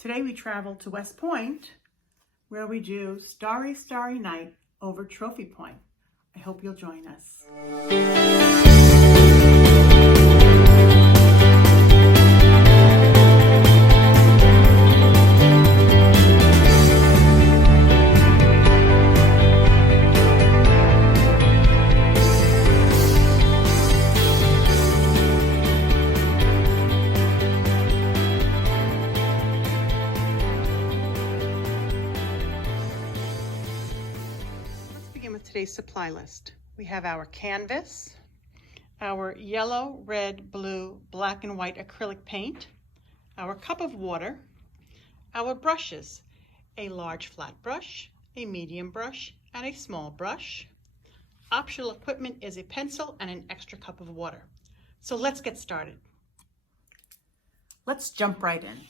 Today we travel to West Point where we do Starry, Starry Night over Trophy Point. I hope you'll join us. With today's supply list. We have our canvas, our yellow, red, blue, black and white acrylic paint, our cup of water, our brushes, a large flat brush, a medium brush, and a small brush. Optional equipment is a pencil and an extra cup of water. So let's get started. Let's jump right in.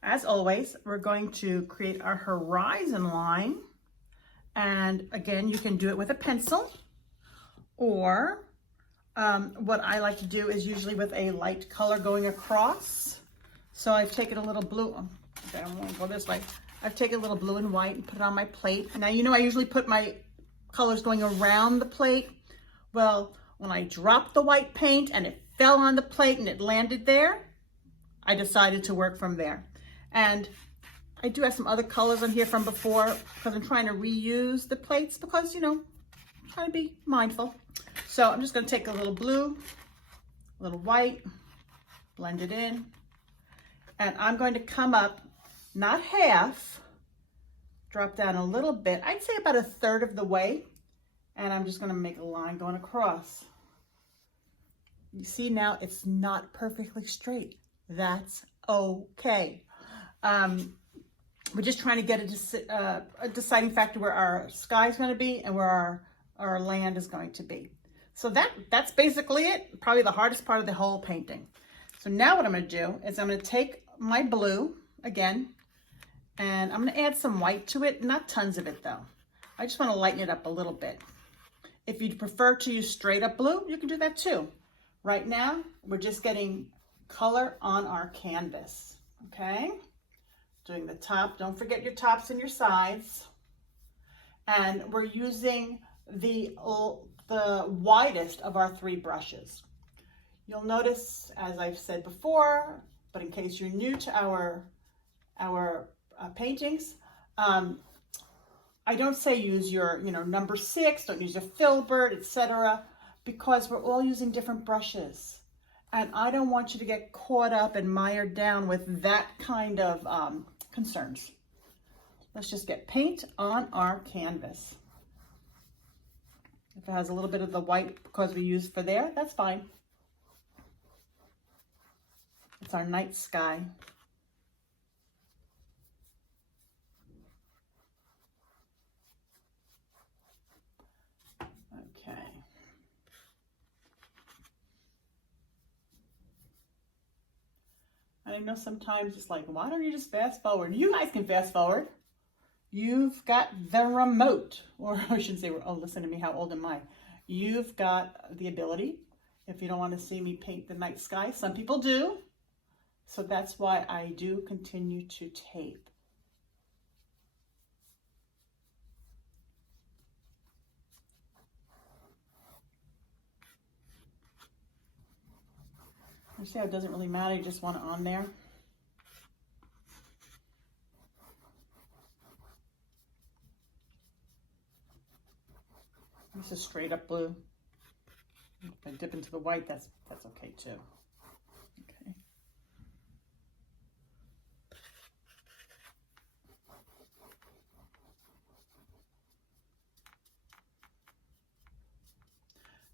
As always, we're going to create our horizon line. And again, you can do it with a pencil, or what I like to do is usually with a light color going across. So I've taken a little blue, okay, I want to go this way. I've taken a little blue and white and put it on my plate. Now, you know, I usually put my colors going around the plate. Well, when I dropped the white paint and it fell on the plate and it landed there, I decided to work from there. And I do have some other colors on here from before because I'm trying to reuse the plates because, you know, I'm trying to be mindful. So I'm just going to take a little blue, a little white, blend it in, and I'm going to come up, not half, drop down a little bit. I'd say about 1/3 of the way, and I'm just going to make a line going across. You see now it's not perfectly straight. That's okay. We're just trying to get a deciding factor where our sky is going to be and where our land is going to be. So that's basically it. Probably the hardest part of the whole painting. So now what I'm going to do is I'm going to take my blue again, and I'm going to add some white to it. Not tons of it though. I just want to lighten it up a little bit. If you'd prefer to use straight up blue, you can do that too. Right now, we're just getting color on our canvas. Okay. Doing the top, don't forget your tops and your sides. And we're using the widest of our 3 brushes. You'll notice, as I've said before, but in case you're new to our paintings, I don't say use your, number 6, don't use a filbert, etc., because we're all using different brushes. And I don't want you to get caught up and mired down with that kind of concerns. Let's just get paint on our canvas. If it has a little bit of the white because we used for there, that's fine. It's our night sky. Okay. I know sometimes it's like, why don't you just fast forward? You guys can fast forward. You've got the remote, or I shouldn't say, oh, listen to me, how old am I? You've got the ability, if you don't want to see me paint the night sky, some people do. So that's why I do continue to tape. You see how it doesn't really matter, you just want it on there. This is straight up blue. If I dip into the white, that's okay too. Okay.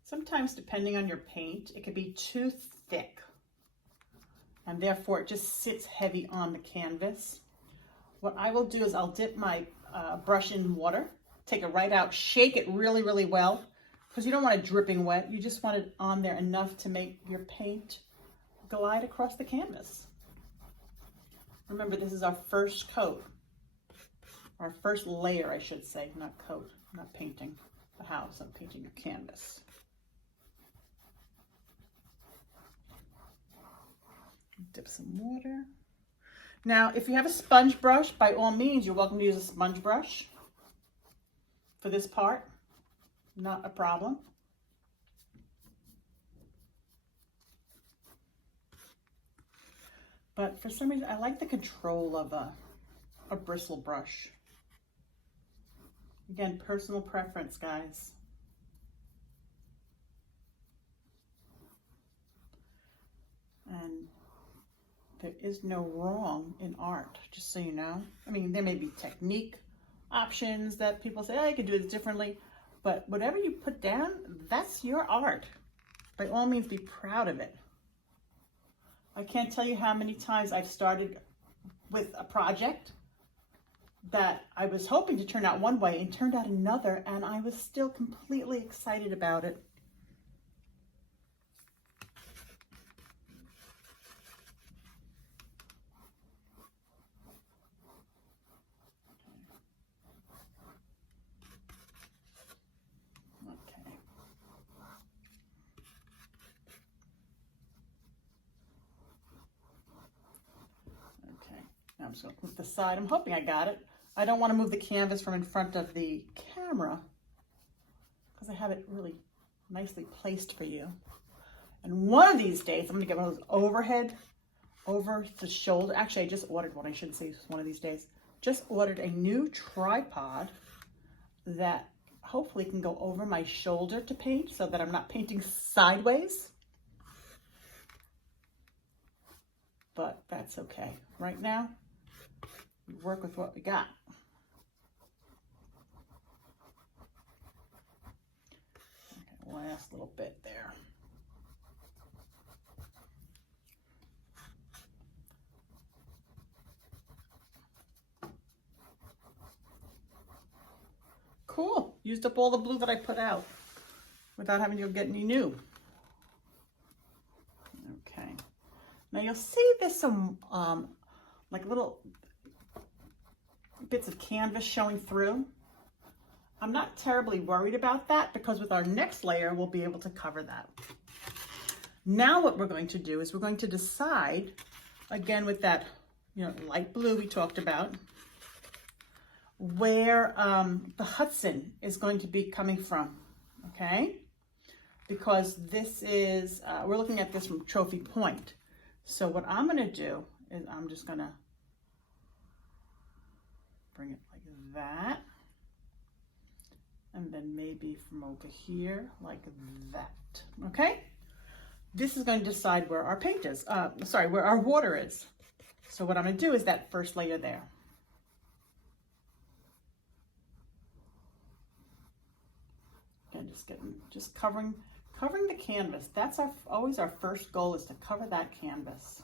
Sometimes, depending on your paint, it could be too thick, and therefore it just sits heavy on the canvas. What I will do is I'll dip my brush in water, take it right out, shake it really, really well, because you don't want it dripping wet. You just want it on there enough to make your paint glide across the canvas. Remember, this is our first coat, our first layer, I should say, not coat. I'm not painting the house, I'm painting your canvas. Dip some water. Now, if you have a sponge brush, by all means, you're welcome to use a sponge brush for this part. Not a problem. But for some reason, I like the control of a bristle brush. Again, personal preference, guys. And there is no wrong in art, just so you know. I mean, there may be technique options that people say, oh, I could do it differently. But whatever you put down, that's your art. By all means, be proud of it. I can't tell you how many times I've started with a project that I was hoping to turn out one way and turned out another, and I was still completely excited about it. Okay. Okay. Now I'm just going to move the side. I'm hoping I got it. I don't want to move the canvas from in front of the camera because I have it really nicely placed for you. And one of these days, I'm going to get one of those overhead, over the shoulder. Actually, I just ordered one. I shouldn't say one of these days. Just ordered a new tripod that hopefully can go over my shoulder to paint so that I'm not painting sideways. But that's okay. Right now, we work with what we got. Okay, last little bit there. Cool. Used up all the blue that I put out without having to go get any new. Okay. Now you'll see there's some like little bits of canvas showing through. I'm not terribly worried about that because with our next layer, we'll be able to cover that. Now what we're going to do is we're going to decide, again with that, light blue we talked about, where the Hudson is going to be coming from, okay? Because this is, we're looking at this from Trophy Point. So what I'm gonna do is I'm just gonna bring it like that. And then maybe from over here, like that, okay? This is going to decide where our paint is, where our water is. So what I'm gonna do is that first layer there. And just covering the canvas. That's always our first goal, is to cover that canvas.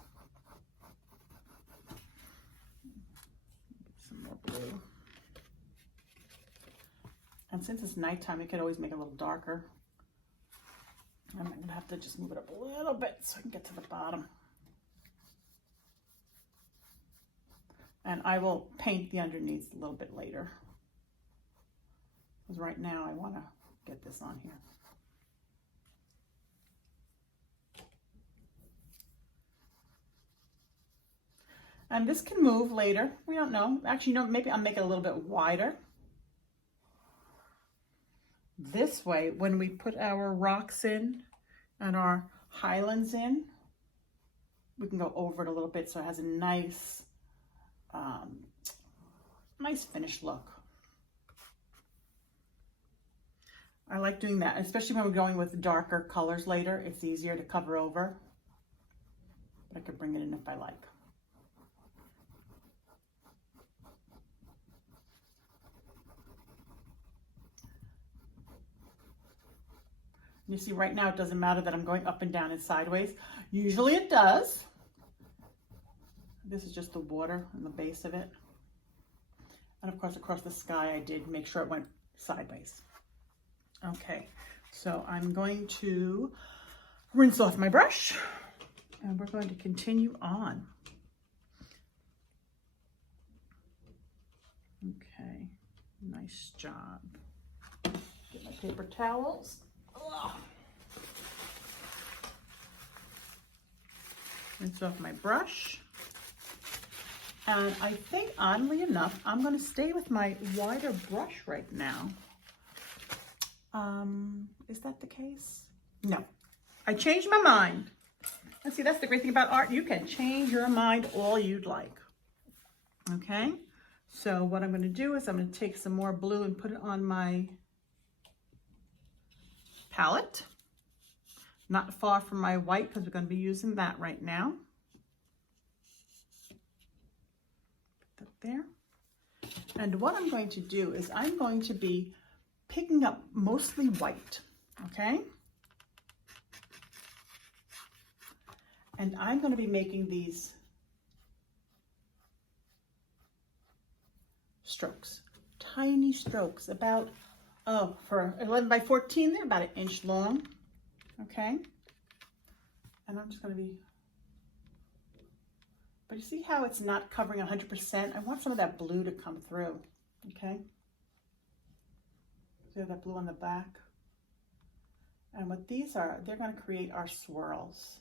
Some more blue. And since it's nighttime, it could always make it a little darker. I'm gonna have to just move it up a little bit so I can get to the bottom. And I will paint the underneath a little bit later. Because right now I wanna get this on here. And this can move later. We don't know. Actually, maybe I'll make it a little bit wider. This way, when we put our rocks in and our highlands in, we can go over it a little bit so it has a nice, nice finished look. I like doing that, especially when we're going with darker colors later. It's easier to cover over, but I could bring it in if I like. You see right now it doesn't matter that I'm going up and down and sideways. Usually it does. This is just the water and the base of it. And of course across the sky I did make sure it went sideways. Okay, so I'm going to rinse off my brush and we're going to continue on. Okay, nice job. Get my paper towels. Ugh. Rinse off my brush. And I think, oddly enough, I'm going to stay with my wider brush right now. Is that the case? No, I changed my mind. And see, that's the great thing about art. You can change your mind all you'd like. Okay, so what I'm going to do is I'm going to take some more blue and put it on my palette. Not far from my white, because we're going to be using that right now. Put that there. And what I'm going to do is I'm going to be picking up mostly white, okay? And I'm going to be making these strokes, tiny strokes, about, for 11 by 14, they're about 1 inch long, okay? And I'm just going to be, but you see how it's not covering 100%? I want some of that blue to come through, okay? See that blue on the back? And what these are, they're going to create our swirls.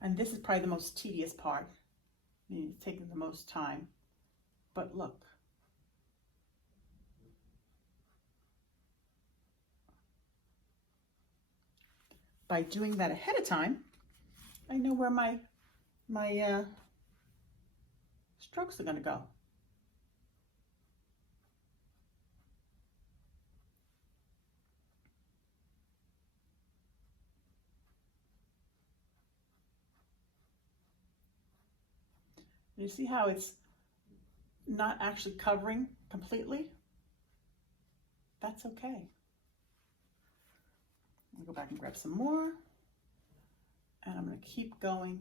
And this is probably the most tedious part. It's taking the most time. But look. By doing that ahead of time, I know where my strokes are going to go. You see how it's not actually covering completely? That's okay. I'll go back and grab some more. And I'm going to keep going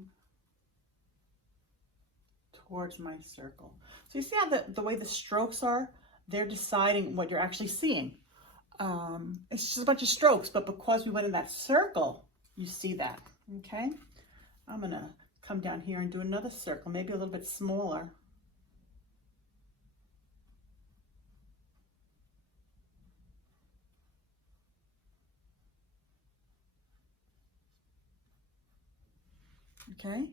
towards my circle. So you see how the way the strokes are? They're deciding what you're actually seeing. It's just a bunch of strokes, but because we went in that circle, you see that, okay? I'm going to come down here and do another circle, maybe a little bit smaller. Okay.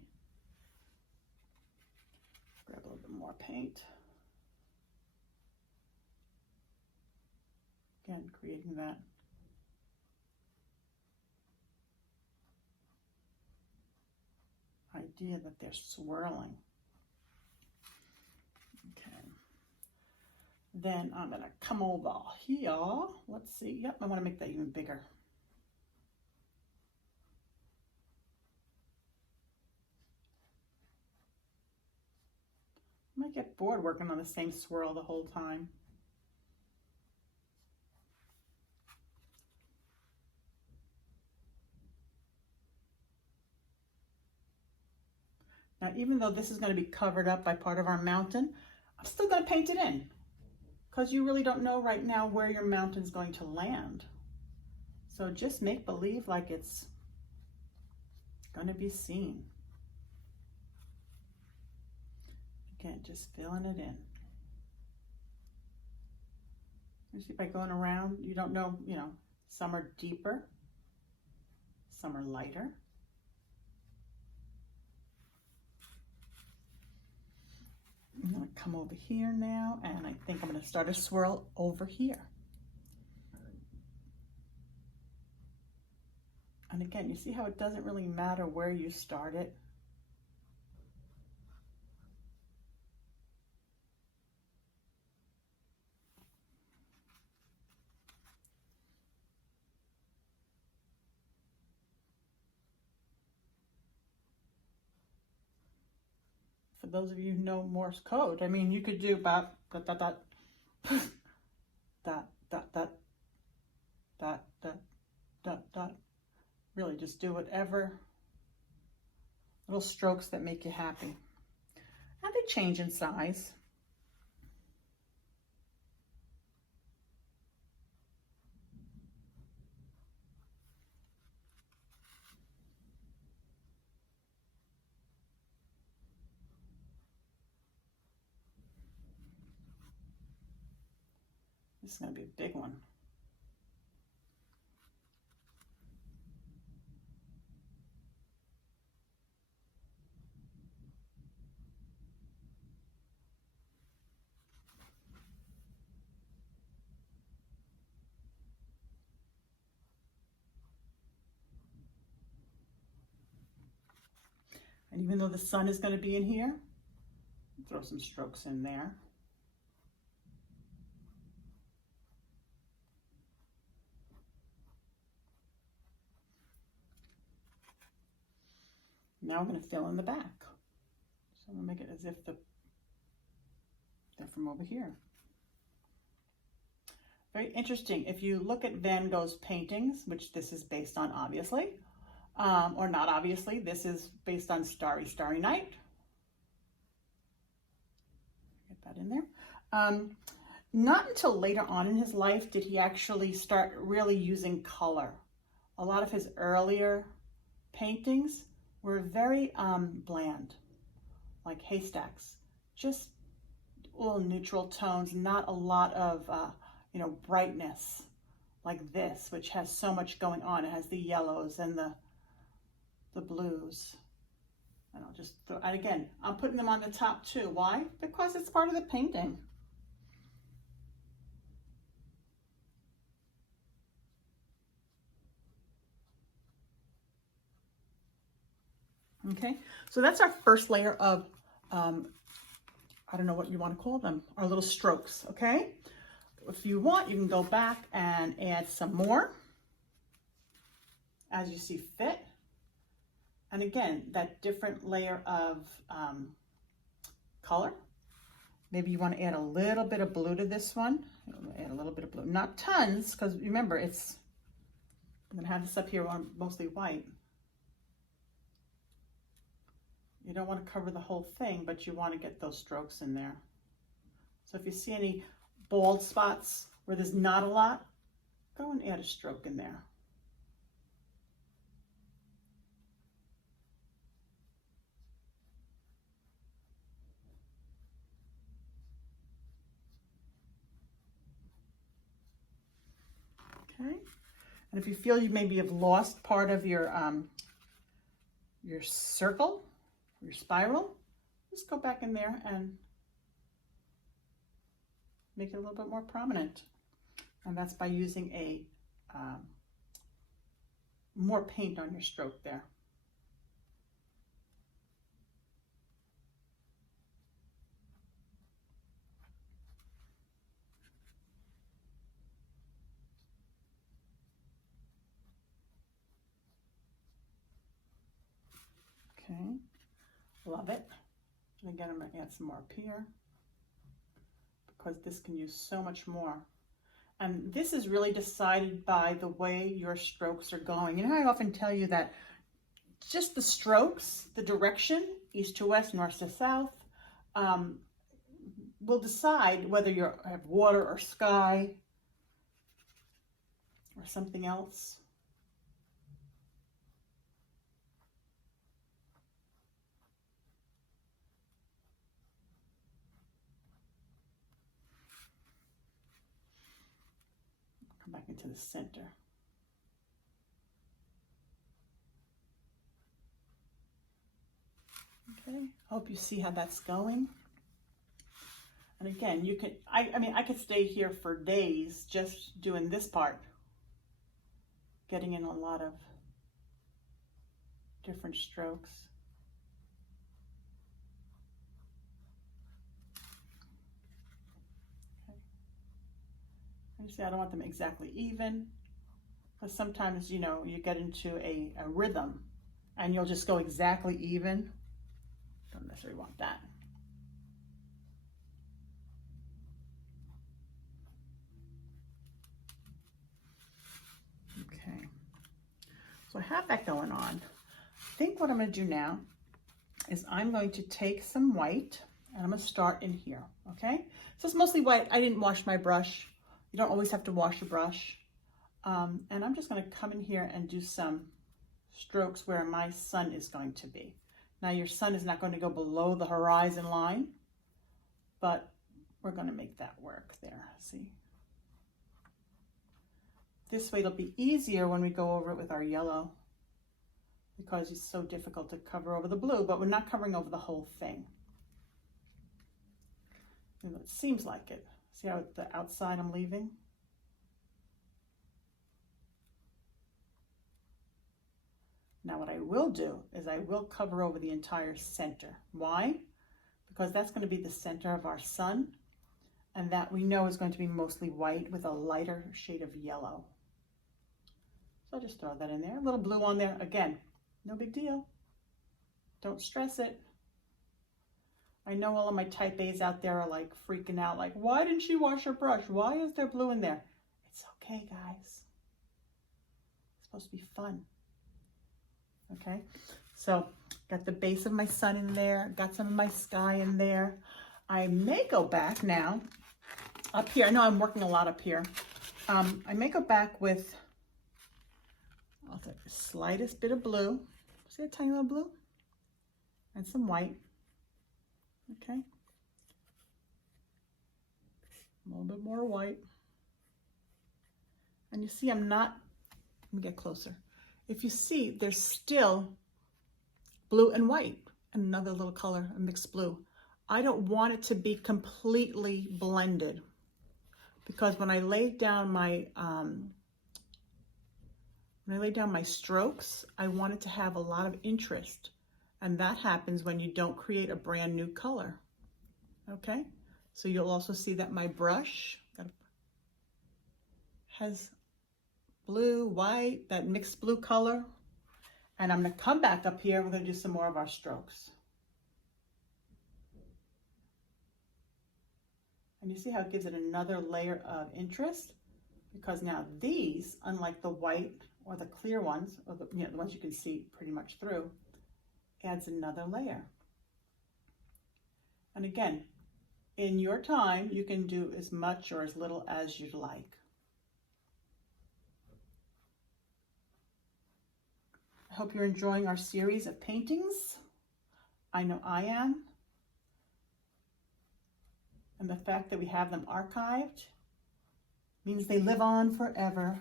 Grab a little bit more paint. Again, creating that idea that they're swirling. Okay. Then I'm going to come over here. Let's see. Yep, I want to make that even bigger. I might get bored working on the same swirl the whole time. Now, even though this is going to be covered up by part of our mountain, I'm still going to paint it in because you really don't know right now where your mountain's going to land. So just make believe like it's going to be seen. Again, just filling it in. You see, by going around, you don't know, some are deeper, some are lighter. I'm going to come over here now, and I think I'm going to start a swirl over here. And again, you see how it doesn't really matter where you start it. For those of you who know Morse code, I mean, you could do about dot, dot, dot, dot, dot, dot, dot, dot, dot, dot. Really just do whatever little strokes that make you happy. And they change in size. This is going to be a big one. . And even though the sun is going to be in here, throw some strokes in there. Now we're going to fill in the back. So I'm going to make it as if they're from over here. Very interesting. If you look at Van Gogh's paintings, which this is based on obviously, or not obviously, this is based on Starry, Starry Night. Get that in there. Not until later on in his life did he actually start really using color. A lot of his earlier paintings were very bland, like haystacks, just little neutral tones, not a lot of brightness like this, which has so much going on. It has the yellows and the blues. And I'll just throw, and again, I'm putting them on the top too. Why? Because it's part of the painting. Okay, so that's our first layer of, I don't know what you want to call them, our little strokes, okay? If you want, you can go back and add some more as you see fit. And again, that different layer of color. Maybe you want to add a little bit of blue to this one. Add a little bit of blue, not tons, because remember, I'm going to have this up here on mostly white. You don't want to cover the whole thing, but you want to get those strokes in there. So if you see any bald spots where there's not a lot, go and add a stroke in there. Okay, and if you feel you maybe have lost part of your circle, your spiral, just go back in there and make it a little bit more prominent. And that's by using a more paint on your stroke there. Okay, love it. And again, I'm going to add some more up here because this can use so much more. And this is really decided by the way your strokes are going. You know, I often tell you that just the strokes, the direction, east to west, north to south, will decide whether you have water or sky or something else. Come back into the center. Okay, hope you see how that's going. And again, you could, I could stay here for days just doing this part, getting in a lot of different strokes. Okay. And you see, I don't want them exactly even, because sometimes, you know, you get into a rhythm and you'll just go exactly even. Don't necessarily want that. Okay, so I have that going on. I think what I'm going to do now is I'm going to take some white and I'm going to start in here, okay? So it's mostly white. I didn't wash my brush. You don't always have to wash your brush. And I'm just going to come in here and do some strokes where my sun is going to be. Now your sun is not going to go below the horizon line, but we're going to make that work there, see? This way it'll be easier when we go over it with our yellow, because it's so difficult to cover over the blue, but we're not covering over the whole thing. And it seems like it. See how the outside I'm leaving? Now what I will do is I will cover over the entire center. Why? Because that's going to be the center of our sun, and that we know is going to be mostly white with a lighter shade of yellow. So I'll just throw that in there. A little blue on there. Again, no big deal. Don't stress it. I know all of my type A's out there are like freaking out, like, why didn't she wash her brush? Why is there blue in there? It's okay, guys. It's supposed to be fun. Okay, so got the base of my sun in there, got some of my sky in there. I may go back now up here. I know I'm working a lot up here. I may go back with, I'll take the slightest bit of blue. See a tiny little blue? And some white. Okay. A little bit more white. And you see I'm not, let me get closer. If you see, there's still blue and white, and another little color, a mixed blue. I don't want it to be completely blended, because when I lay down my strokes, I want it to have a lot of interest, and that happens when you don't create a brand new color. Okay, so you'll also see that my brush has blue, white, that mixed blue color. And I'm going to come back up here. We're going to do some more of our strokes. And you see how it gives it another layer of interest? Because now these, unlike the white or the clear ones, or the ones you can see pretty much through, adds another layer. And again, in your time, you can do as much or as little as you'd like. I hope you're enjoying our series of paintings. I know I am. And the fact that we have them archived means they live on forever.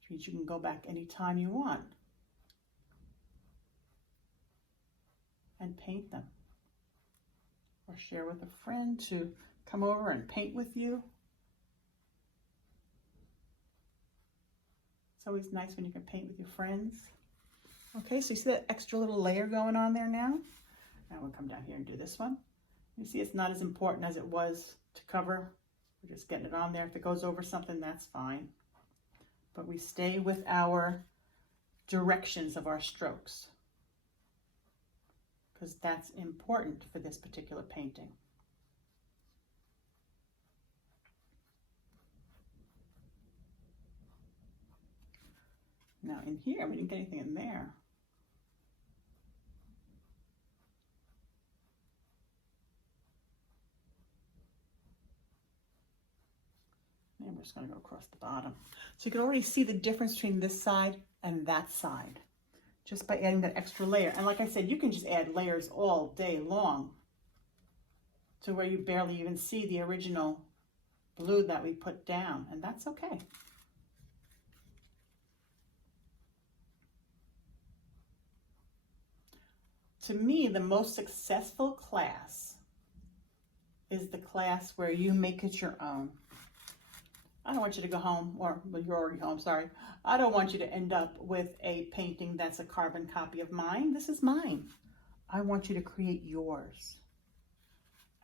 Which means you can go back anytime you want and paint them. Or share with a friend to come over and paint with you. It's always nice when you can paint with your friends. Okay, so you see that extra little layer going on there now? Now we'll come down here and do this one. You see it's not as important as it was to cover. We're just getting it on there. If it goes over something, that's fine. But we stay with our directions of our strokes, because that's important for this particular painting. Now in here, we didn't get anything in there. And we're just going to go across the bottom. So you can already see the difference between this side and that side, just by adding that extra layer. And like I said, you can just add layers all day long to where you barely even see the original blue that we put down, and that's okay. To me, the most successful class is the class where you make it your own. I don't want you to go home, or well, you're already home, sorry. I don't want you to end up with a painting that's a carbon copy of mine. This is mine. I want you to create yours.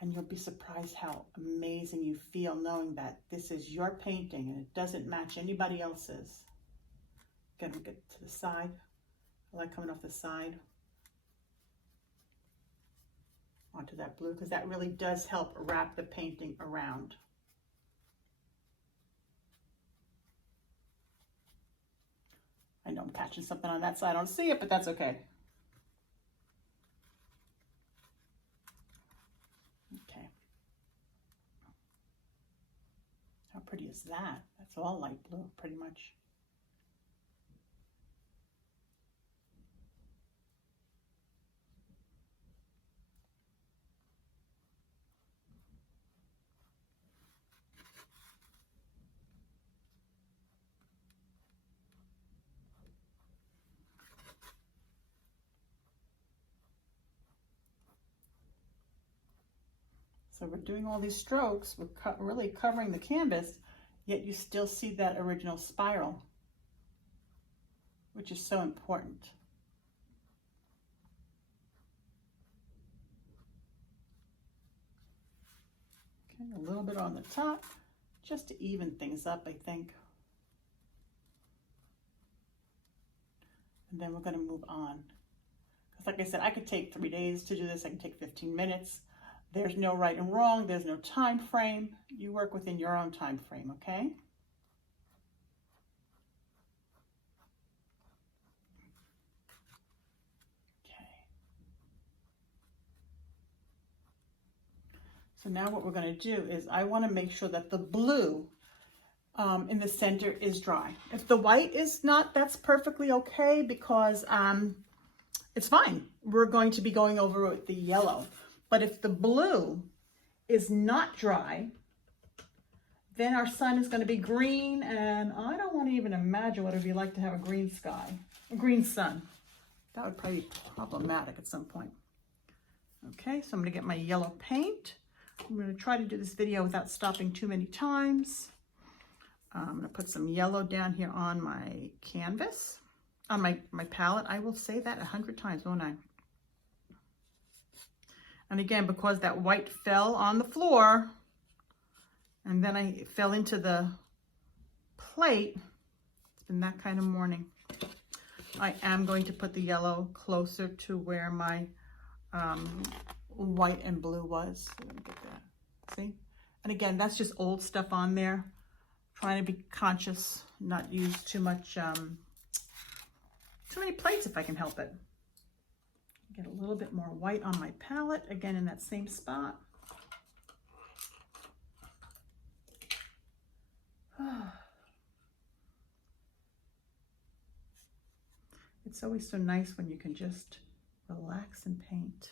And you'll be surprised how amazing you feel knowing that this is your painting and it doesn't match anybody else's. Again, we'll get to the side. I like coming off the side onto that blue, because that really does help wrap the painting around. I know I'm catching something on that side. I don't see it, but that's okay. Okay. How pretty is that? That's all light blue, pretty much. So we're doing all these strokes, we're really covering the canvas, yet you still see that original spiral. which is so important. Okay, a little bit on the top, just to even things up, I think. And then we're going to move on. Because like I said, I could take 3 days to do this. I can take 15 minutes. There's no right and wrong. There's no time frame. You work within your own time frame, okay? Okay. So now what we're going to do is I want to make sure that the blue in the center is dry. If the white is not, that's perfectly okay, because it's fine. We're going to be going over with the yellow. But if the blue is not dry, then our sun is going to be green, and I don't want to even imagine what it would be like to have a green sky, a green sun. That would probably be problematic at some point. Okay, so I'm going to get my yellow paint. I'm going to try to do this video without stopping too many times. I'm going to put some yellow down here on my canvas, on my palette. I will say that 100 times, won't I? And again, because that white fell on the floor, and then I fell into the plate, it's been that kind of morning. I am going to put the yellow closer to where my white and blue was. So let me get that. See? And again, that's just old stuff on there. Trying to be conscious, not use too much, too many plates if I can help it. Get a little bit more white on my palette, again in that same spot. It's always so nice when you can just relax and paint.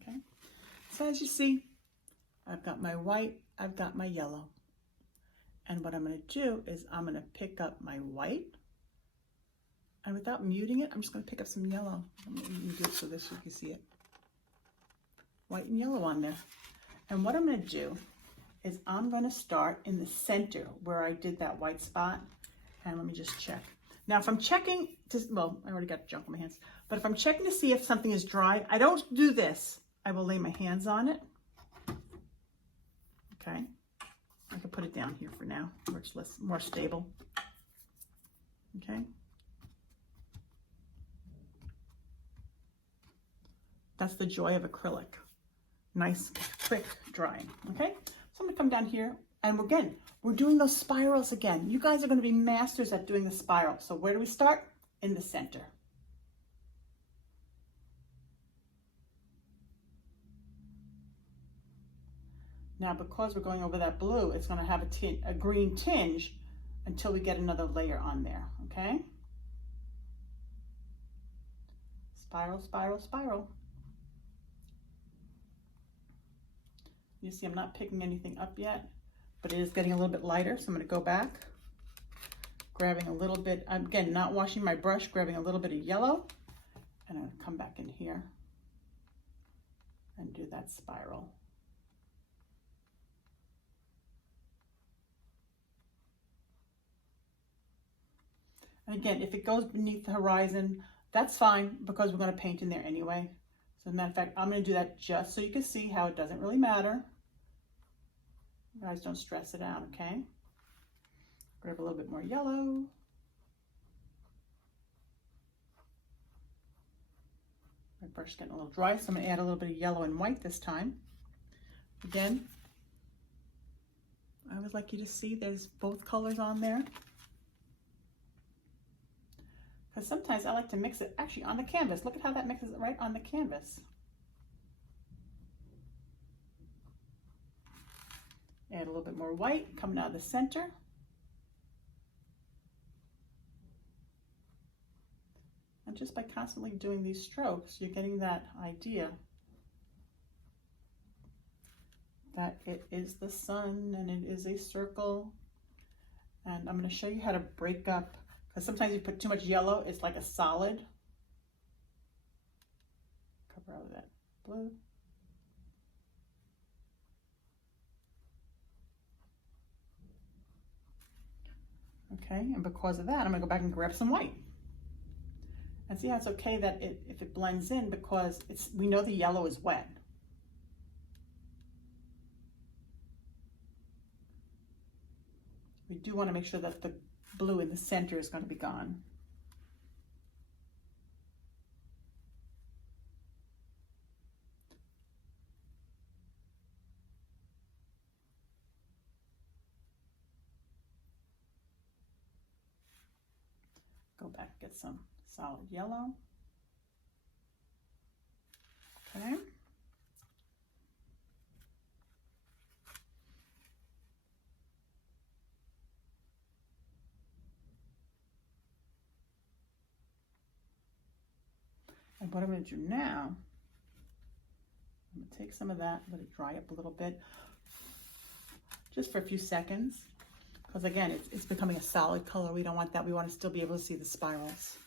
Okay, so as you see, I've got my white, I've got my yellow. And what I'm going to do is I'm going to pick up my white, and without muting it, I'm just going to pick up some yellow. I'm going to do it so this you can see it. White and yellow on there. And what I'm going to do is I'm going to start in the center where I did that white spot. And let me just check. Now, if I'm checking, well, I already got junk on my hands, but if I'm checking to see if something is dry, I don't do this. I will lay my hands on it. Okay. I can put it down here for now, where it's more stable. Okay. That's the joy of acrylic. Nice, quick drying. Okay. So I'm gonna come down here, and again, we're doing those spirals again. You guys are gonna be masters at doing the spiral. So where do we start? In the center. Now, because we're going over that blue, it's going to have a green tinge until we get another layer on there, okay? Spiral, spiral, spiral. You see I'm not picking anything up yet, but it is getting a little bit lighter, so I'm going to go back, grabbing a little bit, again, not washing my brush, grabbing a little bit of yellow, and I'm going to come back in here and do that spiral. And again, if it goes beneath the horizon, that's fine, because we're going to paint in there anyway. So as a matter of fact, I'm going to do that just so you can see how it doesn't really matter. You guys don't stress it out, okay? Grab a little bit more yellow. My brush is getting a little dry, so I'm going to add a little bit of yellow and white this time. Again, I would like you to see there's both colors on there. Because sometimes I like to mix it actually on the canvas. Look at how that mixes it right on the canvas. Add a little bit more white coming out of the center. And just by constantly doing these strokes, you're getting that idea that it is the sun and it is a circle. And I'm going to show you how to break up, because sometimes you put too much yellow, it's like a solid. Cover over that blue. Okay, and because of that, I'm going to go back and grab some white. And see how it's okay that if it blends in, because we know the yellow is wet. We do want to make sure that the blue in the center is going to be gone. Go back and get some solid yellow. Okay. And what I'm going to do now, I'm going to take some of that, let it dry up a little bit, just for a few seconds, because again, it's becoming a solid color. We don't want that. We want to still be able to see the spirals.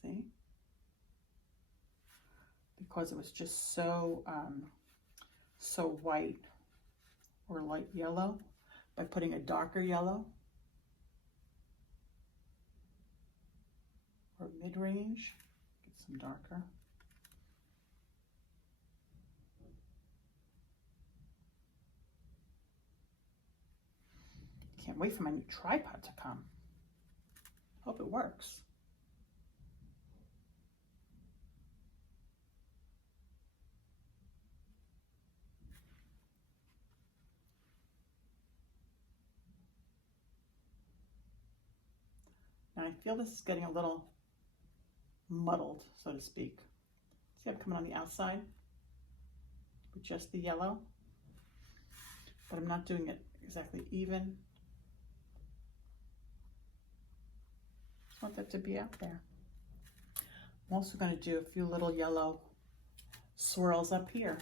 See? Because it was just so, so white or light yellow, by putting a darker yellow or mid-range, get some darker. Can't wait for my new tripod to come. Hope it works. Now I feel this is getting a little muddled, so to speak. See, I'm coming on the outside with just the yellow, but I'm not doing it exactly even. Just want that to be out there. I'm also going to do a few little yellow swirls up here.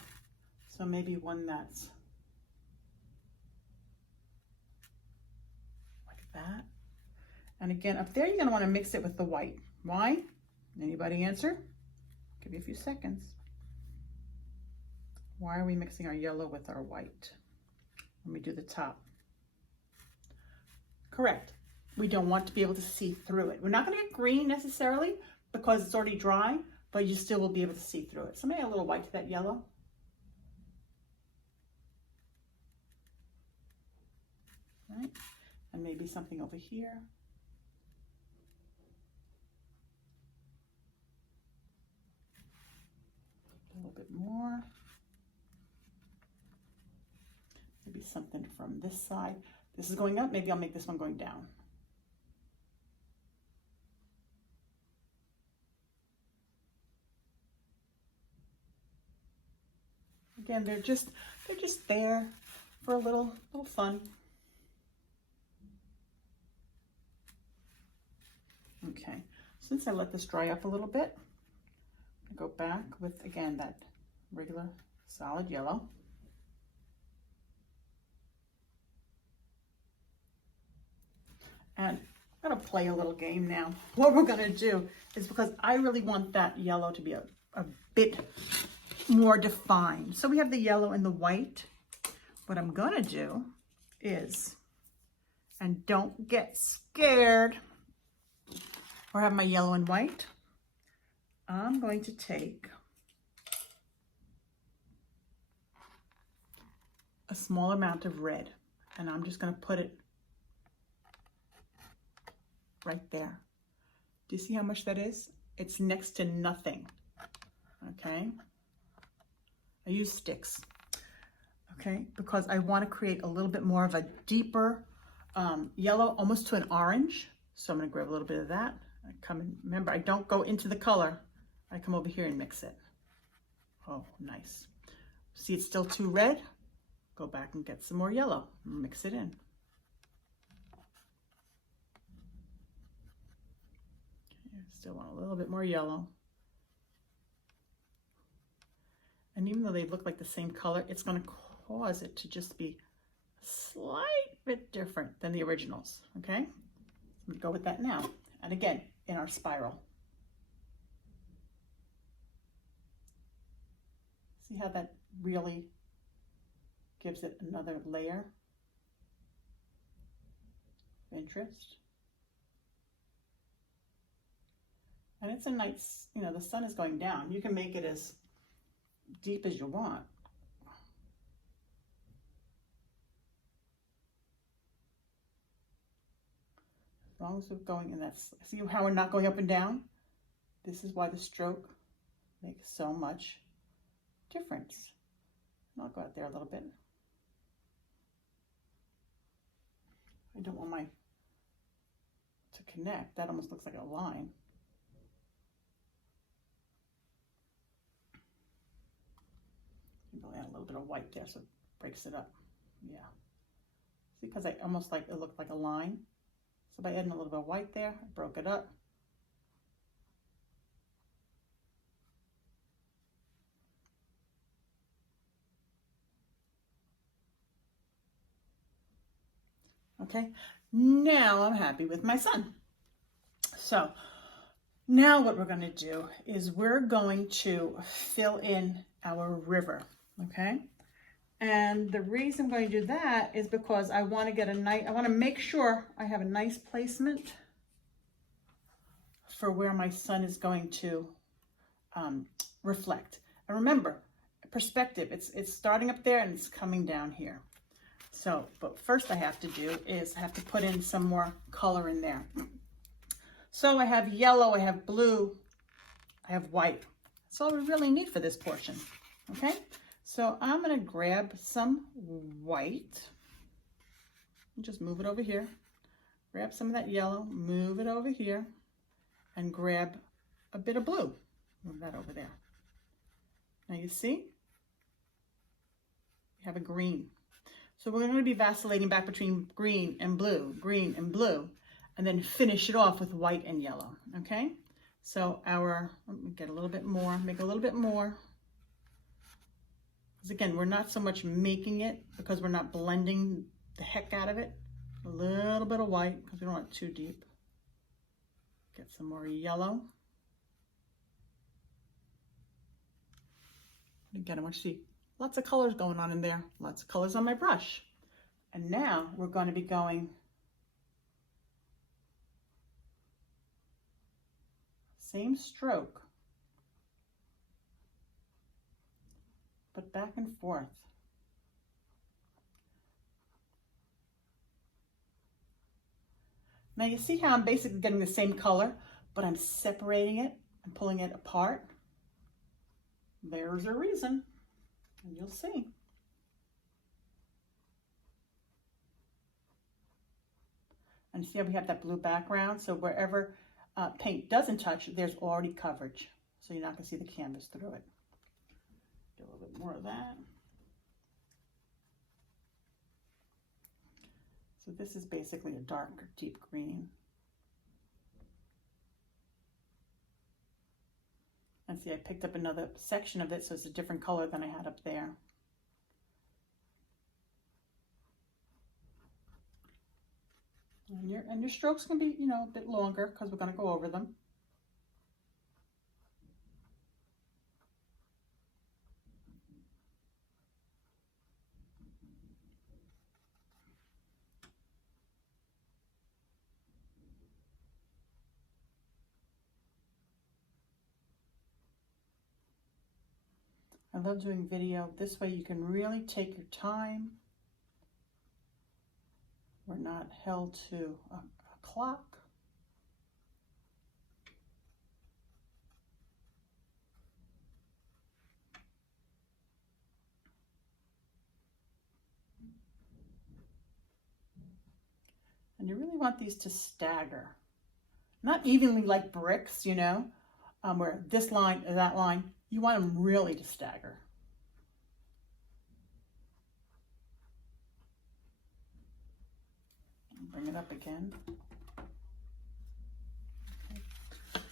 So maybe one that's like that. And again, up there, you're going to want to mix it with the white. Why? Anybody answer? Give you a few seconds. Why are we mixing our yellow with our white when we do the top? Correct. We don't want to be able to see through it. We're not going to get green necessarily because it's already dry, but you still will be able to see through it. So maybe a little white to that yellow. Right? And maybe something over here. A little bit more. Maybe something from this side. This is going up. Maybe I'll make this one going down. Again, they're just there for a little fun. Okay, since I let this dry up a little bit, I go back with, again, that regular solid yellow. And I'm gonna play a little game now. What we're gonna do is, because I really want that yellow to be a bit more defined. So we have the yellow and the white. What I'm gonna do is, and don't get scared, or have my yellow and white, I'm going to take a small amount of red, and I'm just going to put it right there. Do you see how much that is? It's next to nothing. Okay. I use sticks. Okay, because I want to create a little bit more of a deeper yellow, almost to an orange. So I'm going to grab a little bit of that. I come and remember, I don't go into the color. I come over here and mix it. Oh, nice. See, it's still too red. Go back and get some more yellow. Mix it in. Okay, still want a little bit more yellow. And even though they look like the same color, it's going to cause it to just be a slight bit different than the originals. Okay, I'm going to go with that now. And again, in our spiral. See how that really gives it another layer of interest? And it's a nice, you know, the sun is going down. You can make it as deep as you want. As long as we're going in that, see how we're not going up and down? This is why the stroke makes so much difference. And I'll go out there a little bit. I don't want my to connect. That almost looks like a line. I'll add a little bit of white there so it breaks it up. Yeah. See, because I almost like it looked like a line. So by adding a little bit of white there, I broke it up. Okay, now I'm happy with my sun. So now what we're going to do is we're going to fill in our river, okay? And the reason I'm going to do that is because I want to get a nice, I want to make sure I have a nice placement for where my sun is going to reflect. And remember, perspective, it's starting up there and it's coming down here. So, but first I have to do is I have to put in some more color in there. So I have yellow, I have blue, I have white. That's all we really need for this portion, okay? So I'm gonna grab some white and just move it over here. Grab some of that yellow, move it over here, and grab a bit of blue. Move that over there. Now you see, we have a green. So we're going to be vacillating back between green and blue, and then finish it off with white and yellow, okay? So let me get a little bit more, make a little bit more. Because again, we're not so much making it because we're not blending the heck out of it. A little bit of white because we don't want it too deep. Get some more yellow. Again, I want you to see lots of colors going on in there. Lots of colors on my brush. And now we're going to be going same stroke, but back and forth. Now you see how I'm basically getting the same color, but I'm separating it and pulling it apart. There's a reason, and you'll see. And see how we have that blue background? So wherever paint doesn't touch, there's already coverage. So you're not going to see the canvas through it. Do a little bit more of that. So this is basically a dark, deep green. And see, I picked up another section of it, so it's a different color than I had up there. And your strokes can be, you know, a bit longer because we're going to go over them. I love doing video. This way you can really take your time. We're not held to a clock. And you really want these to stagger. Not evenly like bricks, you know, where this line or that line. You want them really to stagger. Bring it up again. Okay.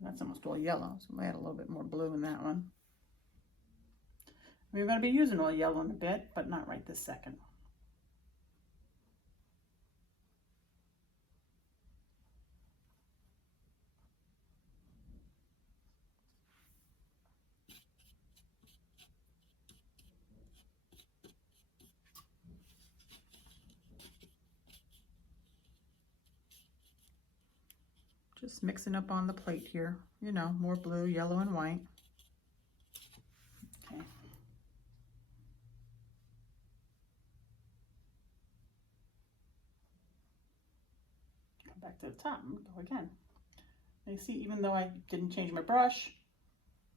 That's almost all yellow, so we'll add a little bit more blue in that one. We're going to be using all yellow in a bit, but not right this second. Just mixing up on the plate here, you know, more blue, yellow, and white. Okay. Come back to the top and go again. Now you see, even though I didn't change my brush,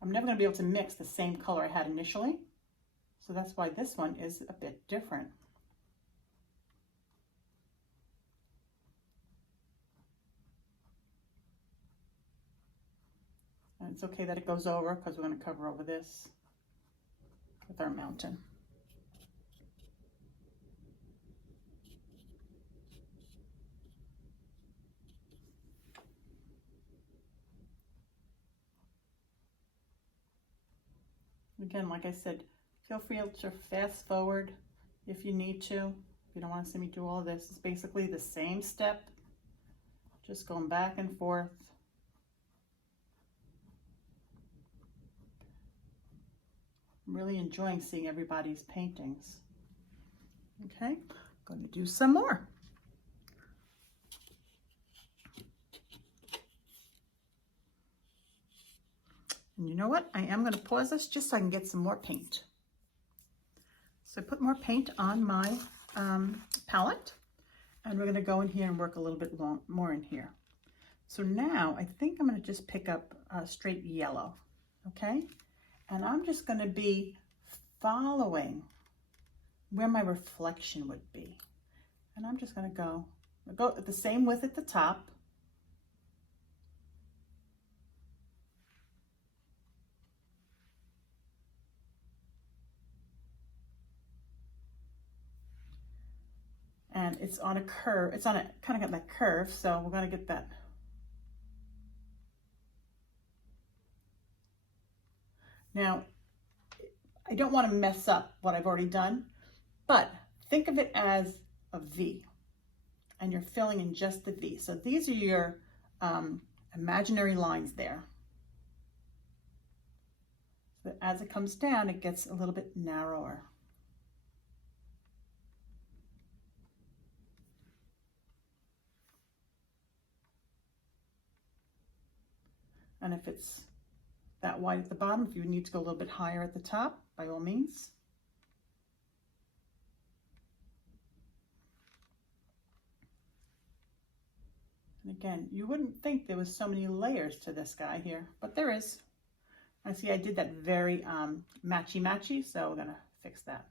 I'm never going to be able to mix the same color I had initially. So that's why this one is a bit different. And it's okay that it goes over because we're going to cover over this with our mountain. Again, like I said, feel free to fast forward if you need to. If you don't want to see me do all this, it's basically the same step, just going back and forth. I'm really enjoying seeing everybody's paintings. Okay, going to do some more. And you know what? I am going to pause this just so I can get some more paint. So I put more paint on my palette, and we're going to go in here and work a little bit more in here. So now I think I'm going to just pick up straight yellow, okay? And I'm just going to be following where my reflection would be. And I'm just going to go at the same width at the top. And it's on a curve, it's on a kind of got that curve, so we're going to get that. Now, I don't want to mess up what I've already done, but think of it as a V, and you're filling in just the V. So these are your imaginary lines there. So as it comes down, it gets a little bit narrower. And if it's that wide at the bottom, if you need to go a little bit higher at the top, by all means. And again, you wouldn't think there was so many layers to this guy here, but there is. I see I did that very matchy-matchy, so we're gonna fix that.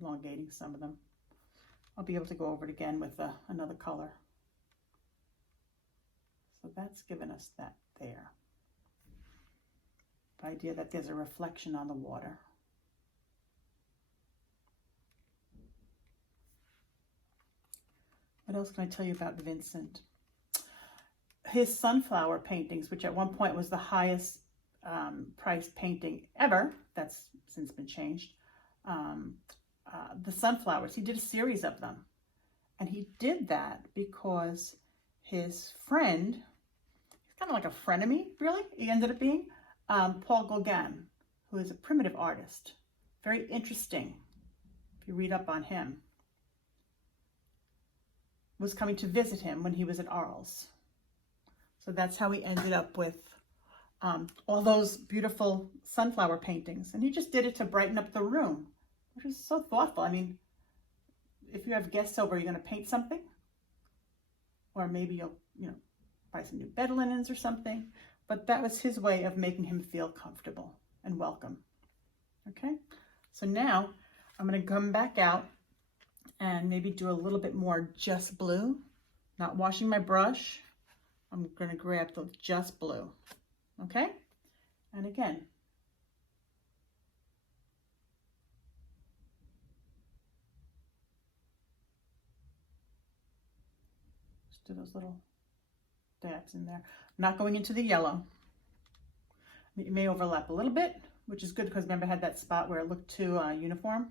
Elongating some of them. I'll be able to go over it again with another color. So that's given us that there. The idea that there's a reflection on the water. What else can I tell you about Vincent? His sunflower paintings, which at one point was the highest priced painting ever, that's since been changed. The sunflowers, he did a series of them. And he did that because his friend, he's kind of like a frenemy, really, he ended up being, Paul Gauguin, who is a primitive artist. Very interesting, if you read up on him. Was coming to visit him when he was at Arles. So that's how he ended up with all those beautiful sunflower paintings. And he just did it to brighten up the room, which is so thoughtful. I mean, if you have guests over, you're going to paint something, or maybe you'll, buy some new bed linens or something. But that was his way of making him feel comfortable and welcome. Okay, so now I'm going to come back out and maybe do a little bit more just blue. Not washing my brush. I'm going to grab the just blue. Okay, and again, just do those little dabs in there. I'm not going into the yellow. It may overlap a little bit, which is good because remember I had that spot where it looked too uniform.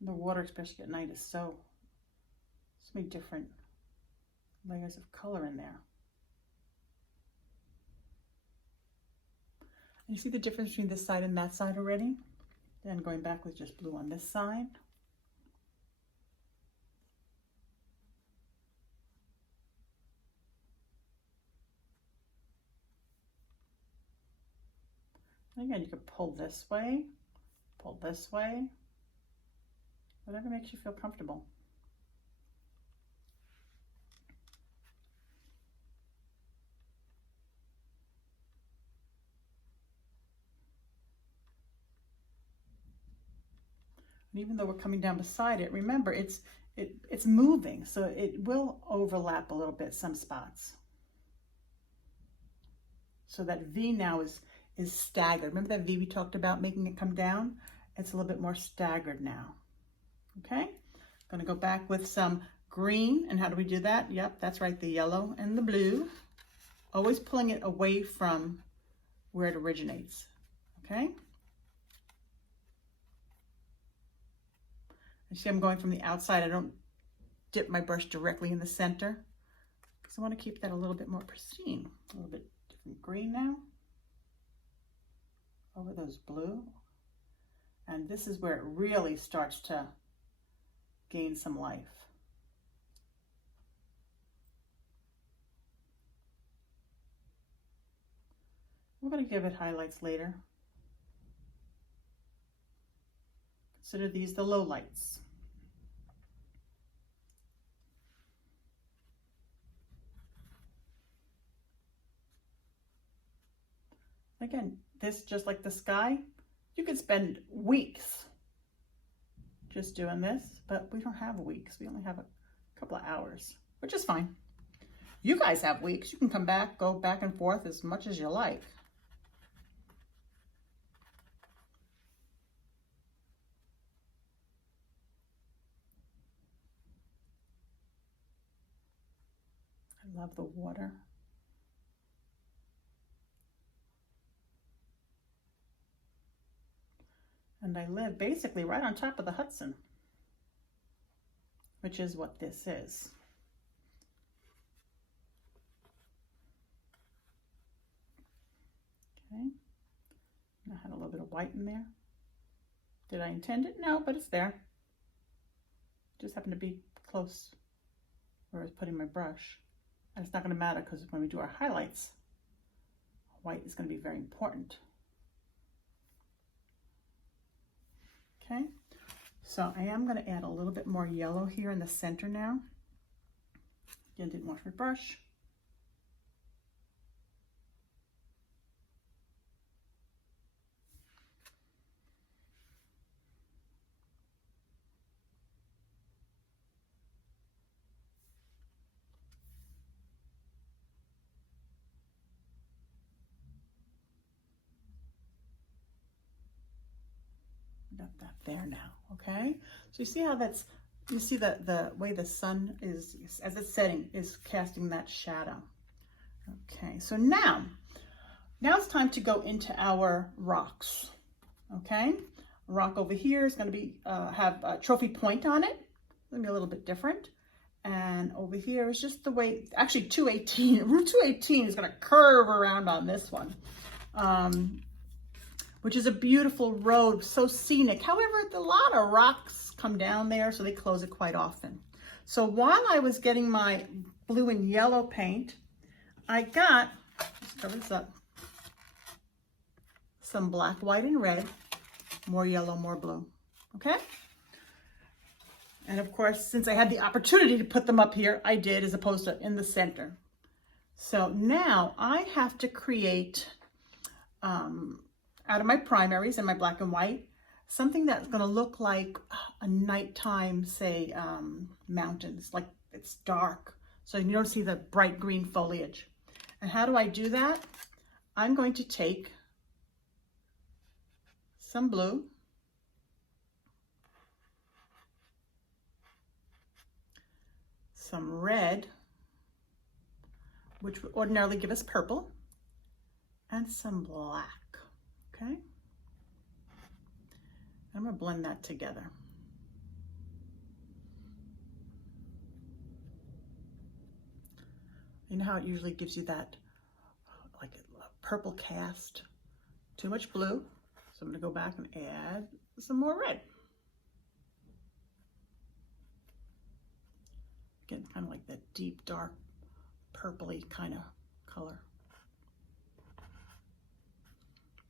The water, especially at night, is so many different layers of color in there. And you see the difference between this side and that side already? Then going back with just blue on this side. And again, you could pull this way, whatever makes you feel comfortable. And even though we're coming down beside it, remember it's moving, so it will overlap a little bit some spots. So that V now is staggered. Remember that V we talked about making it come down? It's a little bit more staggered now. Okay, I'm gonna go back with some green. And how do we do that? Yep, that's right, the yellow and the blue. Always pulling it away from where it originates, okay? You see I'm going from the outside. I don't dip my brush directly in the center because I want to keep that a little bit more pristine. A little bit different green now over those blue. And this is where it really starts to gain some life. We're going to give it highlights later. Consider these the low lights. Again, this, just like the sky, you could spend weeks just doing this, but we don't have weeks. We only have a couple of hours, which is fine. You guys have weeks. You can come back, go back and forth as much as you like. I love the water. And I live basically right on top of the Hudson, which is what this is. Okay, and I had a little bit of white in there. Did I intend it? No, but it's there. Just happened to be close where I was putting my brush. And it's not going to matter because when we do our highlights, white is going to be very important. Okay, so I am going to add a little bit more yellow here in the center now. Again, didn't wash my brush. Got that there now, okay? So you see how that's, you see the way the sun is, as it's setting, is casting that shadow. Okay, so now it's time to go into our rocks, okay? A rock over here is gonna be, have a trophy point on it. It's gonna be a little bit different. And over here is just the way, actually 218, Route 218 is gonna curve around on this one. Which is a beautiful road, so scenic. However, a lot of rocks come down there, so they close it quite often. So while I was getting my blue and yellow paint, I got, let's cover this up, some black, white, and red, more yellow, more blue, okay? And of course, since I had the opportunity to put them up here, I did, as opposed to in the center. So now I have to create, out of my primaries and my black and white, something that's going to look like a nighttime, say, mountains, like it's dark, so you don't see the bright green foliage. And how do I do that? I'm going to take some blue, some red, which would ordinarily give us purple, and some black. Okay, I'm going to blend that together. know how it usually gives you that like a purple cast? Too much blue. So I'm going to go back and add some more red. Again, kind of like that deep, dark, purpley kind of color.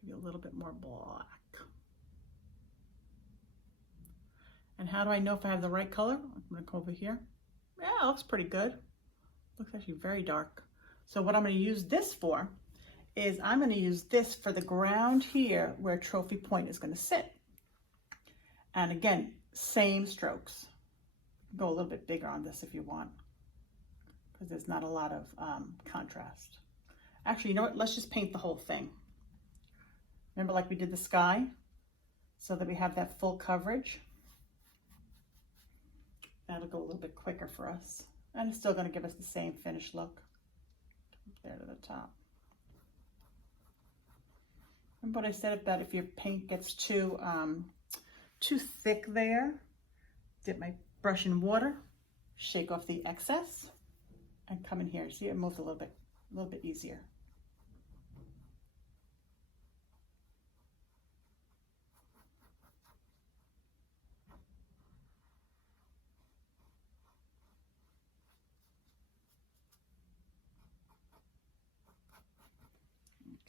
Maybe a little bit more black. And how do I know if I have the right color? I'm going to go over here. Yeah, it looks pretty good. Looks actually very dark. So what I'm going to use this for is I'm going to use this for the ground here where trophy point is going to sit. And again, same strokes. Go a little bit bigger on this if you want, because there's not a lot of contrast. Actually, you know what? Let's just paint the whole thing. Remember, like we did the sky, so that we have that full coverage. That'll go a little bit quicker for us. And it's still going to give us the same finished look. There to the top. Remember what I said about if your paint gets too thick there, dip my brush in water, shake off the excess, and come in here. See, it moves a little bit easier.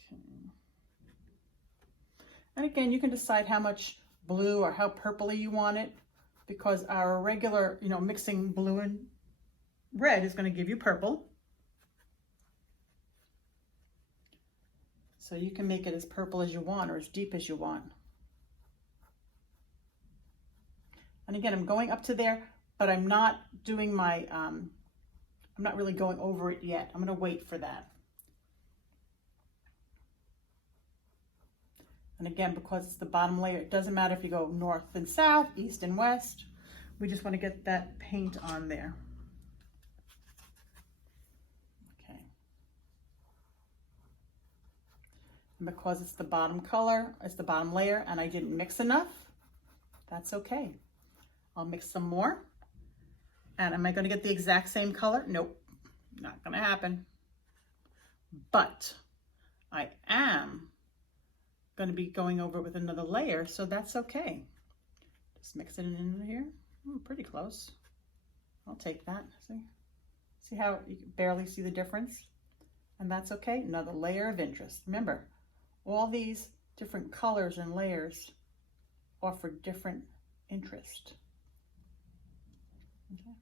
Okay. And again, you can decide how much blue or how purpley you want it, because our regular, mixing blue and red is going to give you purple. So you can make it as purple as you want or as deep as you want. And again, I'm going up to there, but I'm not doing my, I'm not really going over it yet. I'm going to wait for that. And again, because it's the bottom layer, it doesn't matter if you go north and south, east and west. We just want to get that paint on there. Okay. And because it's the bottom color, it's the bottom layer, and I didn't mix enough, that's okay. I'll mix some more. And am I going to get the exact same color? Nope, not going to happen. But I am going to be going over it with another layer, so that's okay. Just mix it in here. Pretty close. I'll take that. See how you can barely see the difference? And that's okay. Another layer of interest. Remember, all these different colors and layers offer different interest. Okay.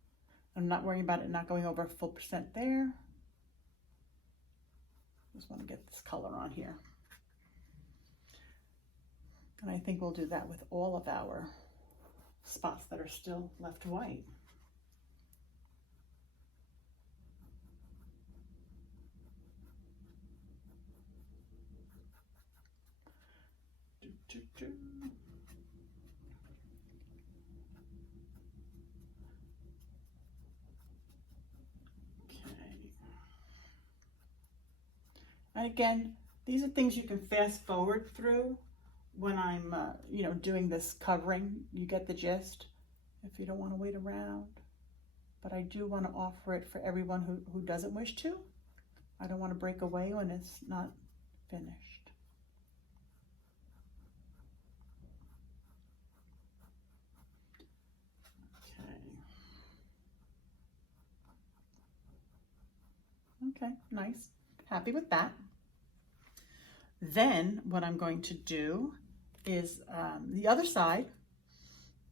I'm not worrying about it not going over a full percent there. Just want to get this color on here. And I think we'll do that with all of our spots that are still left white. Okay. And again, these are things you can fast forward through when I'm, doing this covering. You get the gist if you don't want to wait around. But I do want to offer it for everyone who doesn't wish to. I don't want to break away when it's not finished. Okay, nice. Happy with that. Then what I'm going to do is the other side.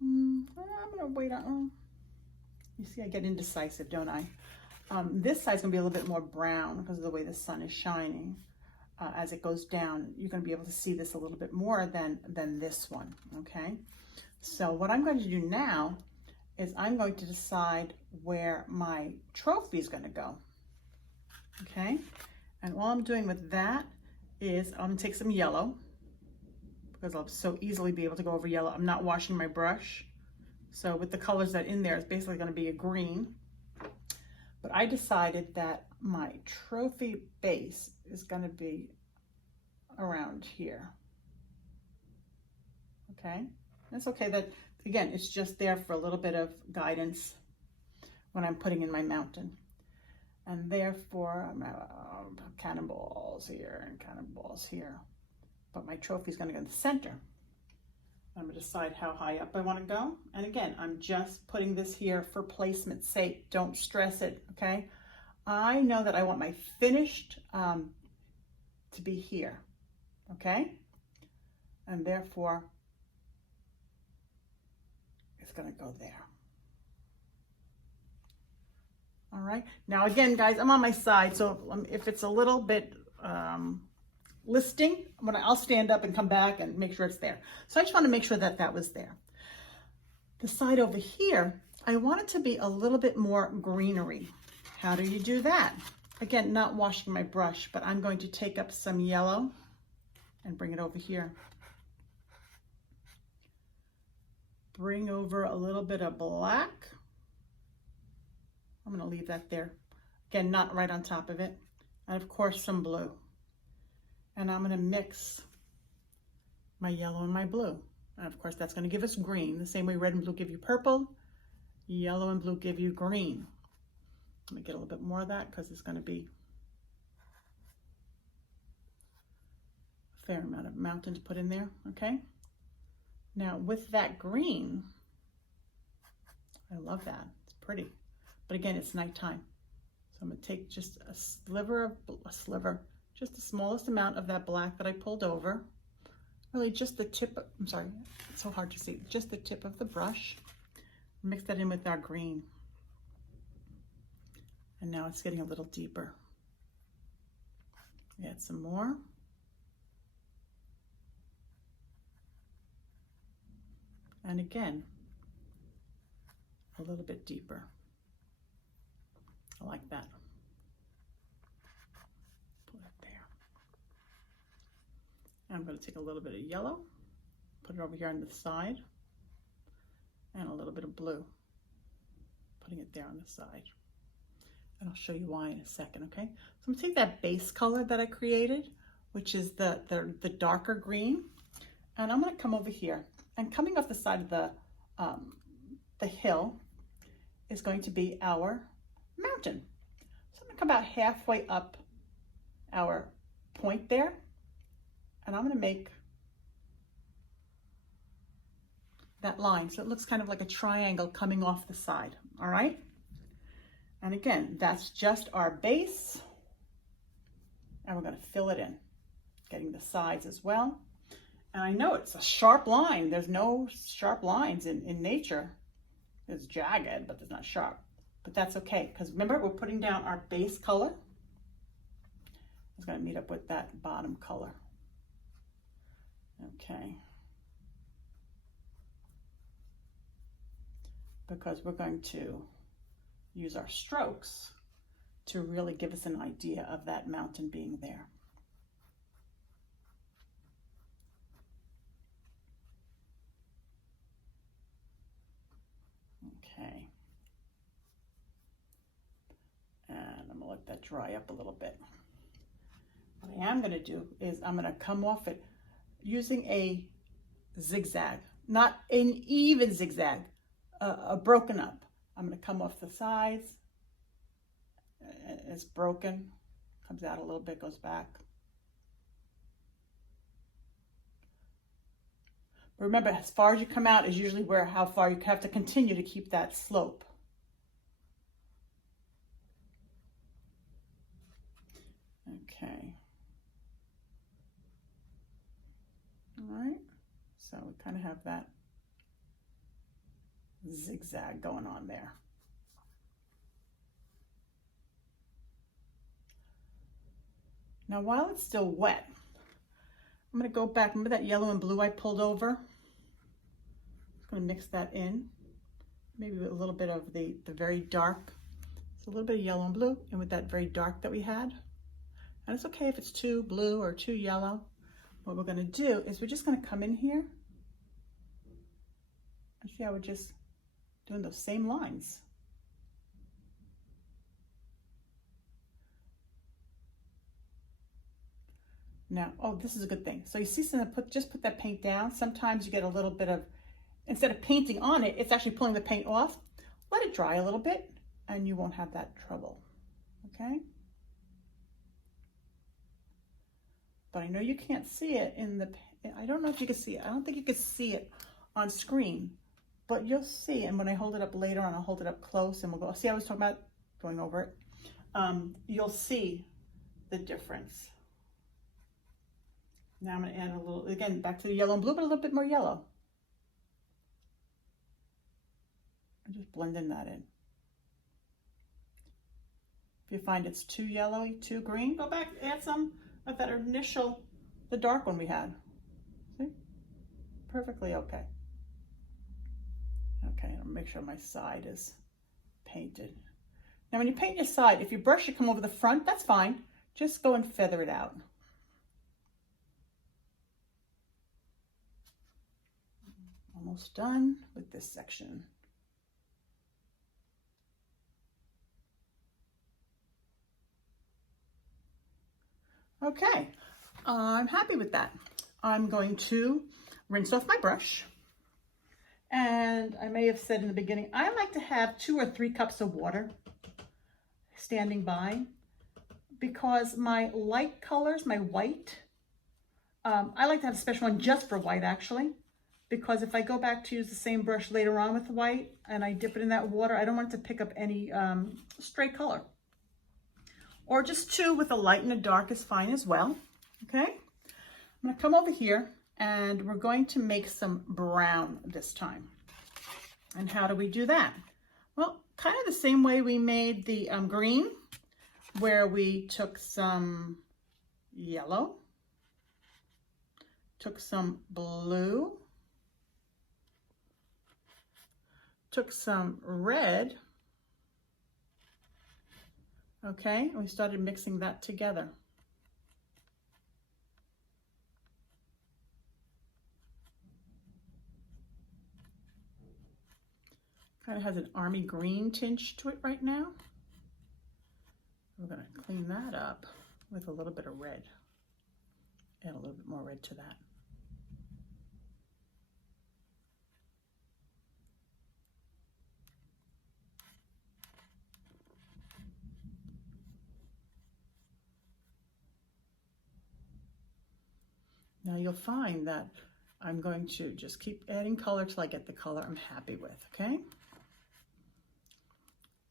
I'm going to wait on. You see, I get indecisive, don't I? This side's going to be a little bit more brown because of the way the sun is shining. As it goes down, you're going to be able to see this a little bit more than this one, okay? So what I'm going to do now is I'm going to decide where my trophy is going to go, okay? And all I'm doing with that is I'm going to take some yellow, because I'll so easily be able to go over yellow. I'm not washing my brush. So with the colors that in there, it's basically going to be a green. But I decided that my trophy base is going to be around here. Okay? It's okay that, again, it's just there for a little bit of guidance when I'm putting in my mountain. And therefore, I'm gonna cannonballs here and cannonballs here. But my trophy's gonna go in the center. I'm gonna decide how high up I wanna go. And again, I'm just putting this here for placement's sake. Don't stress it, okay? I know that I want my finished to be here, okay? And therefore, it's gonna go there. All right, now again, guys, I'm on my side, so if it's a little bit listing, I'll stand up and come back and make sure it's there. So I just want to make sure that that was there. The side over here, I want it to be a little bit more greenery. How do you do that? Again, not washing my brush, but I'm going to take up some yellow and bring it over here. Bring over a little bit of black. I'm going to leave that there. Again, not right on top of it. And of course, some blue. And I'm going to mix my yellow and my blue. And of course, that's going to give us green. The same way red and blue give you purple, yellow and blue give you green. Let me get a little bit more of that because it's going to be a fair amount of mountain to put in there, okay? Now with that green, I love that. It's pretty. But again, it's nighttime. So I'm gonna take just a sliver, just the smallest amount of that black that I pulled over. Really just the tip, I'm sorry, it's so hard to see. Just the tip of the brush. Mix that in with our green. And now it's getting a little deeper. Add some more. And again, a little bit deeper. I like that. Put it there. I'm going to take a little bit of yellow, put it over here on the side, and a little bit of blue, putting it there on the side. And I'll show you why in a second, okay? So I'm going to take that base color that I created, which is the darker green, and I'm going to come over here. And coming off the side of the hill is going to be our mountain. So I'm going to come about halfway up our point there, and I'm going to make that line so it looks kind of like a triangle coming off the side. All right, and again, that's just our base, and we're going to fill it in, getting the sides as well. And I know it's a sharp line. There's no sharp lines in nature. It's jagged, but it's not sharp. But that's okay, because remember, we're putting down our base color. It's going to meet up with that bottom color. Okay. Because we're going to use our strokes to really give us an idea of that mountain being there. Okay. And I'm gonna let that dry up a little bit. What I am gonna do is I'm gonna come off it using a zigzag, not an even zigzag, a broken up. I'm gonna come off the sides. It's broken, comes out a little bit, goes back. But remember, as far as you come out is usually how far you have to continue to keep that slope. Okay. All right. So we kind of have that zigzag going on there. Now, while it's still wet, I'm going to go back. Remember that yellow and blue I pulled over? I'm going to mix that in. Maybe with a little bit of the very dark. So a little bit of yellow and blue, and with that very dark that we had. And it's okay if it's too blue or too yellow. What we're going to do is we're just going to come in here. And see how we're just doing those same lines. Now, oh, this is a good thing. So you see, just put that paint down. Sometimes you get a little bit of, instead of painting on it, it's actually pulling the paint off. Let it dry a little bit and you won't have that trouble. okay? But I know you can't see it in the, I don't know if you can see it. I don't think you can see it on screen, but you'll see. And when I hold it up later on, I'll hold it up close and we'll go, see, I was talking about going over it. You'll see the difference. Now I'm going to add a little, again, back to the yellow and blue, but a little bit more yellow. I'm just blending that in. If you find it's too yellow, too green, go back, add some of that initial, the dark one we had. See? Perfectly okay. Okay, I'll make sure my side is painted. Now when you paint your side, if your brush should come over the front, that's fine. Just go and feather it out. Almost done with this section. Okay, I'm happy with that. I'm going to rinse off my brush. And I may have said in the beginning, I like to have 2 or 3 cups of water standing by because my light colors, my white, I like to have a special one just for white actually, because if I go back to use the same brush later on with white and I dip it in that water, I don't want it to pick up any stray color. Or just 2 with a light and a dark is fine as well, okay? I'm gonna come over here and we're going to make some brown this time. And how do we do that? Well, kind of the same way we made the green, where we took some yellow, took some blue, took some red, okay, and we started mixing that together. Kind of has an army green tinge to it right now. We're going to clean that up with a little bit of red. Add a little bit more red to that. Now you'll find that I'm going to just keep adding color till I get the color I'm happy with, okay?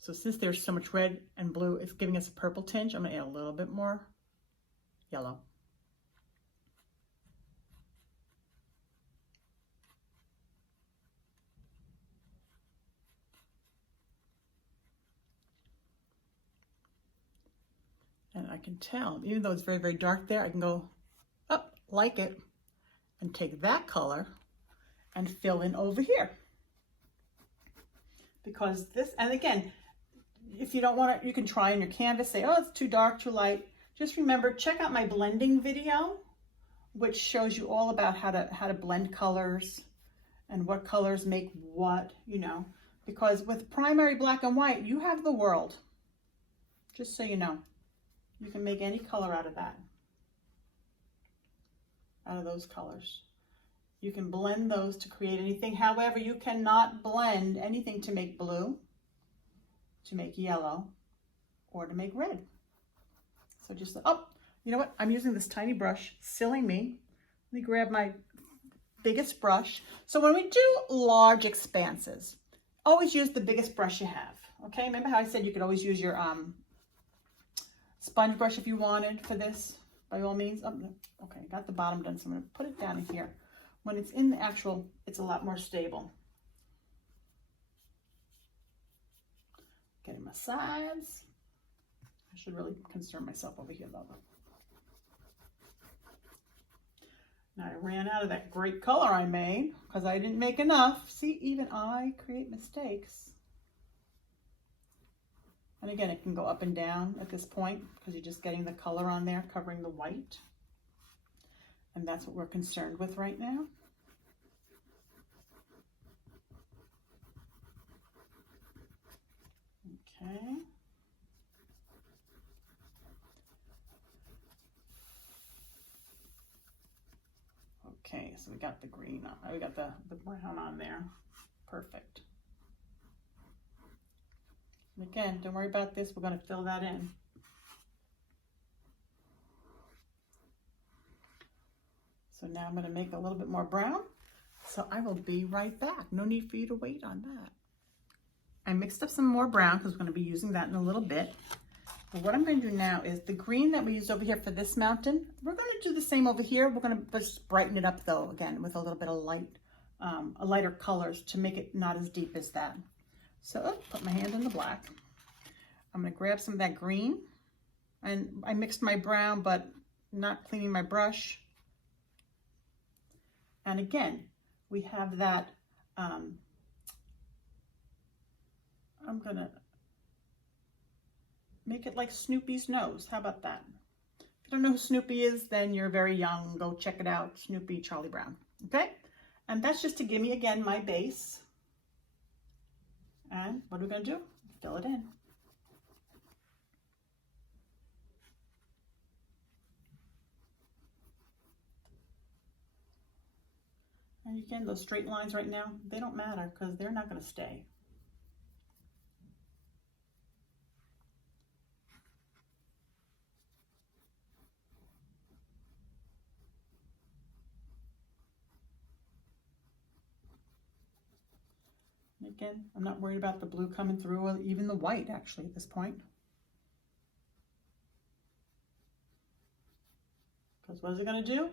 So since there's so much red and blue, it's giving us a purple tinge. I'm gonna add a little bit more yellow. And I can tell, even though it's very, very dark there, I can go up like it and take that color and fill in over here. Because this, and again, if you don't want to, you can try on your canvas, say, oh, it's too dark, too light. Just remember, check out my blending video, which shows you all about how to blend colors and what colors make what, you know, because with primary black and white, you have the world, just so you know. You can make any color out of that, out of those colors. You can blend those to create anything. However, you cannot blend anything to make blue, to make yellow, or to make red. So just, oh, you know what? I'm using this tiny brush, silly me. Let me grab my biggest brush. So when we do large expanses, always use the biggest brush you have, okay? Remember how I said you could always use your sponge brush if you wanted for this, by all means. Oh, okay, got the bottom done, so I'm gonna put it down in here. When it's in the actual, it's a lot more stable. Getting my sides. I should really concern myself over here though. Now I ran out of that great color I made because I didn't make enough. See, even I create mistakes. And again, it can go up and down at this point because you're just getting the color on there, covering the white. And that's what we're concerned with right now. Okay. Okay, so we got the green on, we got the brown on there. Perfect. And again, don't worry about this, we're going to fill that in. So now I'm going to make a little bit more brown. So I will be right back. No need for you to wait on that. I mixed up some more brown because we're going to be using that in a little bit. But what I'm going to do now is the green that we used over here for this mountain, we're going to do the same over here. We're going to just brighten it up though, again, with a little bit of lighter colors to make it not as deep as that. So put my hand in the black. I'm going to grab some of that green, and I mixed my brown, but not cleaning my brush. And again, we have that, I'm going to make it like Snoopy's nose. How about that? If you don't know who Snoopy is, then you're very young. Go check it out. Snoopy, Charlie Brown. Okay? And that's just to give me, again, my base. And what are we going to do? Fill it in. And again, those straight lines right now, they don't matter because they're not going to stay. Again, I'm not worried about the blue coming through, or even the white actually at this point. Because what is it going to do?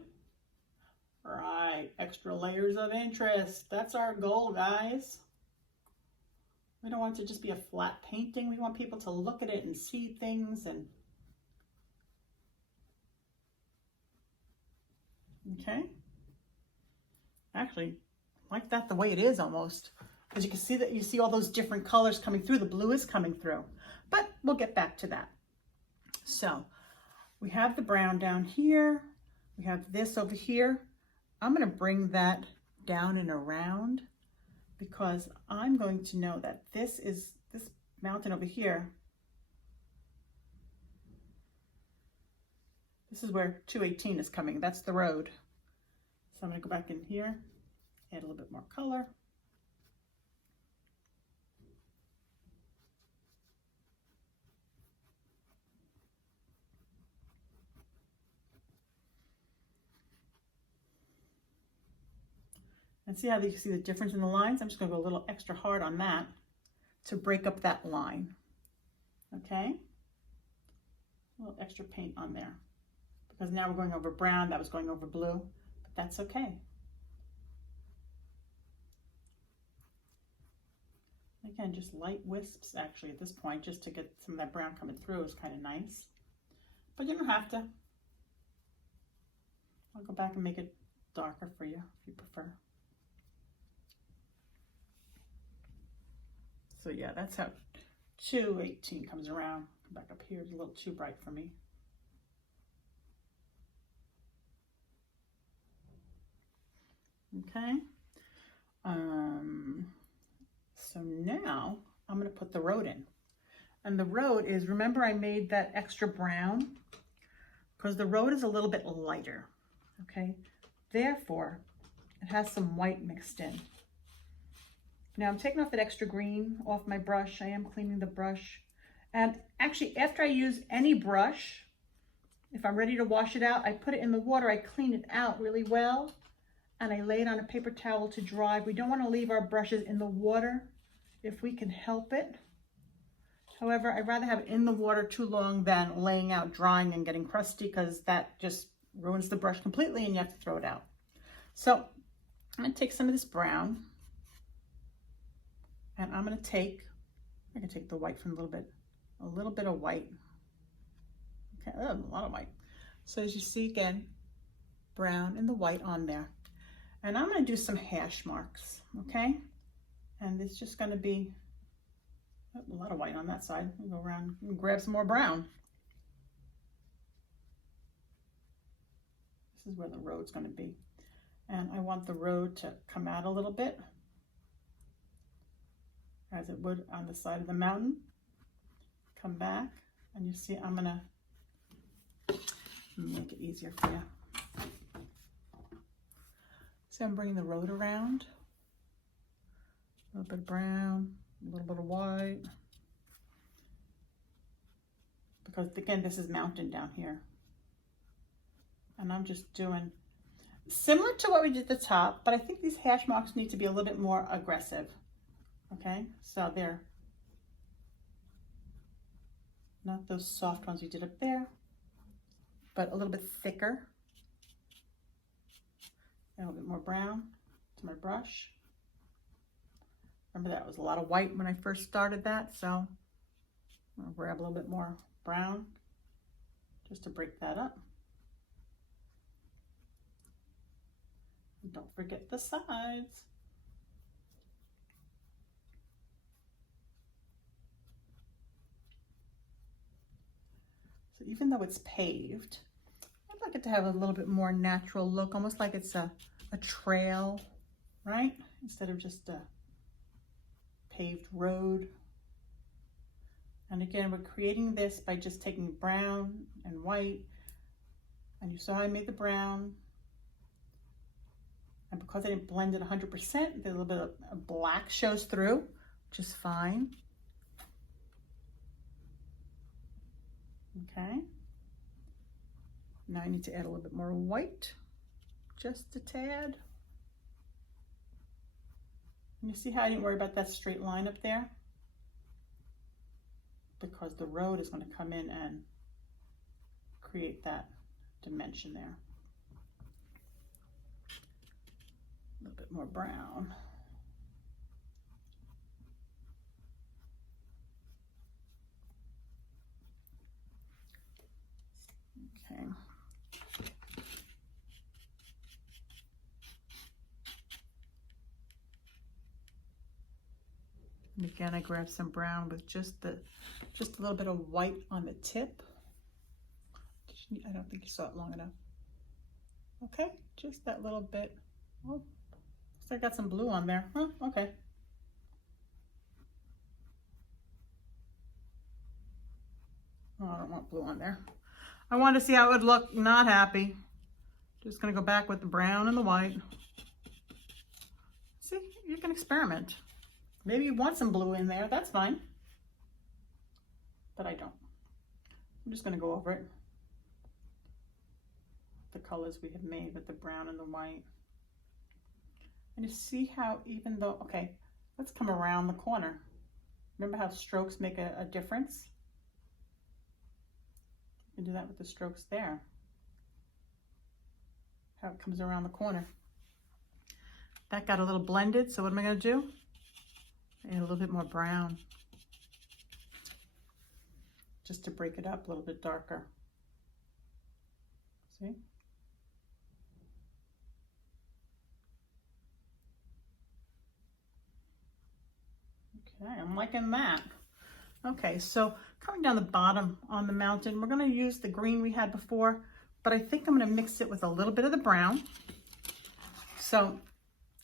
Right, extra layers of interest. That's our goal, guys. We don't want it to just be a flat painting. We want people to look at it and see things. And okay. Actually, I like that the way it is almost. Because you can see that you see all those different colors coming through. The blue is coming through. But we'll get back to that. So we have the brown down here. We have this over here. I'm going to bring that down and around because I'm going to know that this mountain over here. This is where 218 is coming. That's the road. So I'm going to go back in here, add a little bit more color. And see how you see the difference in the lines? I'm just going to go a little extra hard on that to break up that line. Okay? A little extra paint on there. Because now we're going over brown, that was going over blue, but that's okay. Again, just light wisps actually at this point, just to get some of that brown coming through is kind of nice. But you don't have to. I'll go back and make it darker for you if you prefer. So yeah, that's how 218 comes around. Come back up here, it's a little too bright for me. Okay. So now I'm going to put the road in. And the road is, remember I made that extra brown? Because the road is a little bit lighter. Okay. Therefore, it has some white mixed in. Now I'm taking off that extra green off my brush. I am cleaning the brush. And actually, after I use any brush, if I'm ready to wash it out, I put it in the water. I clean it out really well. And I lay it on a paper towel to dry. We don't want to leave our brushes in the water if we can help it. However, I'd rather have it in the water too long than laying out, drying, and getting crusty, because that just ruins the brush completely and you have to throw it out. So I'm going to take some of this brown. And I'm going to take the white from a little bit of white. Okay, a lot of white. So as you see again, brown and the white on there. And I'm going to do some hash marks, okay? And it's just going to be a lot of white on that side. I'll go around and grab some more brown. This is where the road's going to be. And I want the road to come out a little bit, as it would on the side of the mountain. Come back, and you see I'm gonna make it easier for you. So I'm bringing the road around, a little bit of brown, a little bit of white, because again, this is mountain down here. And I'm just doing, Similar to what we did at the top, but I think these hash marks need to be a little bit more aggressive. Okay, so they're not those soft ones we did up there, but a little bit thicker. And a little bit more brown to my brush. Remember that was a lot of white when I first started that, so I'm gonna grab a little bit more brown just to break that up. And don't forget the sides. So even though it's paved, I'd like it to have a little bit more natural look, almost like it's a trail, right? Instead of just a paved road. And again, we're creating this by just taking brown and white, and you saw how I made the brown. And because I didn't blend it 100%, a little bit of black shows through, which is fine. Okay. Now I need to add a little bit more white, just a tad. And you see how I didn't worry about that straight line up there? Because the road is going to come in and create that dimension there. A little bit more brown. Okay. And again, I grabbed some brown with just a little bit of white on the tip. I don't think you saw it long enough. Okay, just that little bit. Oh, so I got some blue on there. Huh, okay. Oh, I don't want blue on there. I wanted to see how it would look. Not happy. Just gonna go back with the brown and the white. See, you can experiment. Maybe you want some blue in there, that's fine. But I don't. I'm just gonna go over it. The colors we have made with the brown and the white. And you see how even though, okay, let's come around the corner. Remember how strokes make a difference? You can do that with the strokes there. How it comes around the corner. That got a little blended, so what am I gonna do? Add a little bit more brown. Just to break it up a little bit darker. See? Okay, I'm liking that. Okay, so coming down the bottom on the mountain, we're gonna use the green we had before, but I think I'm gonna mix it with a little bit of the brown. So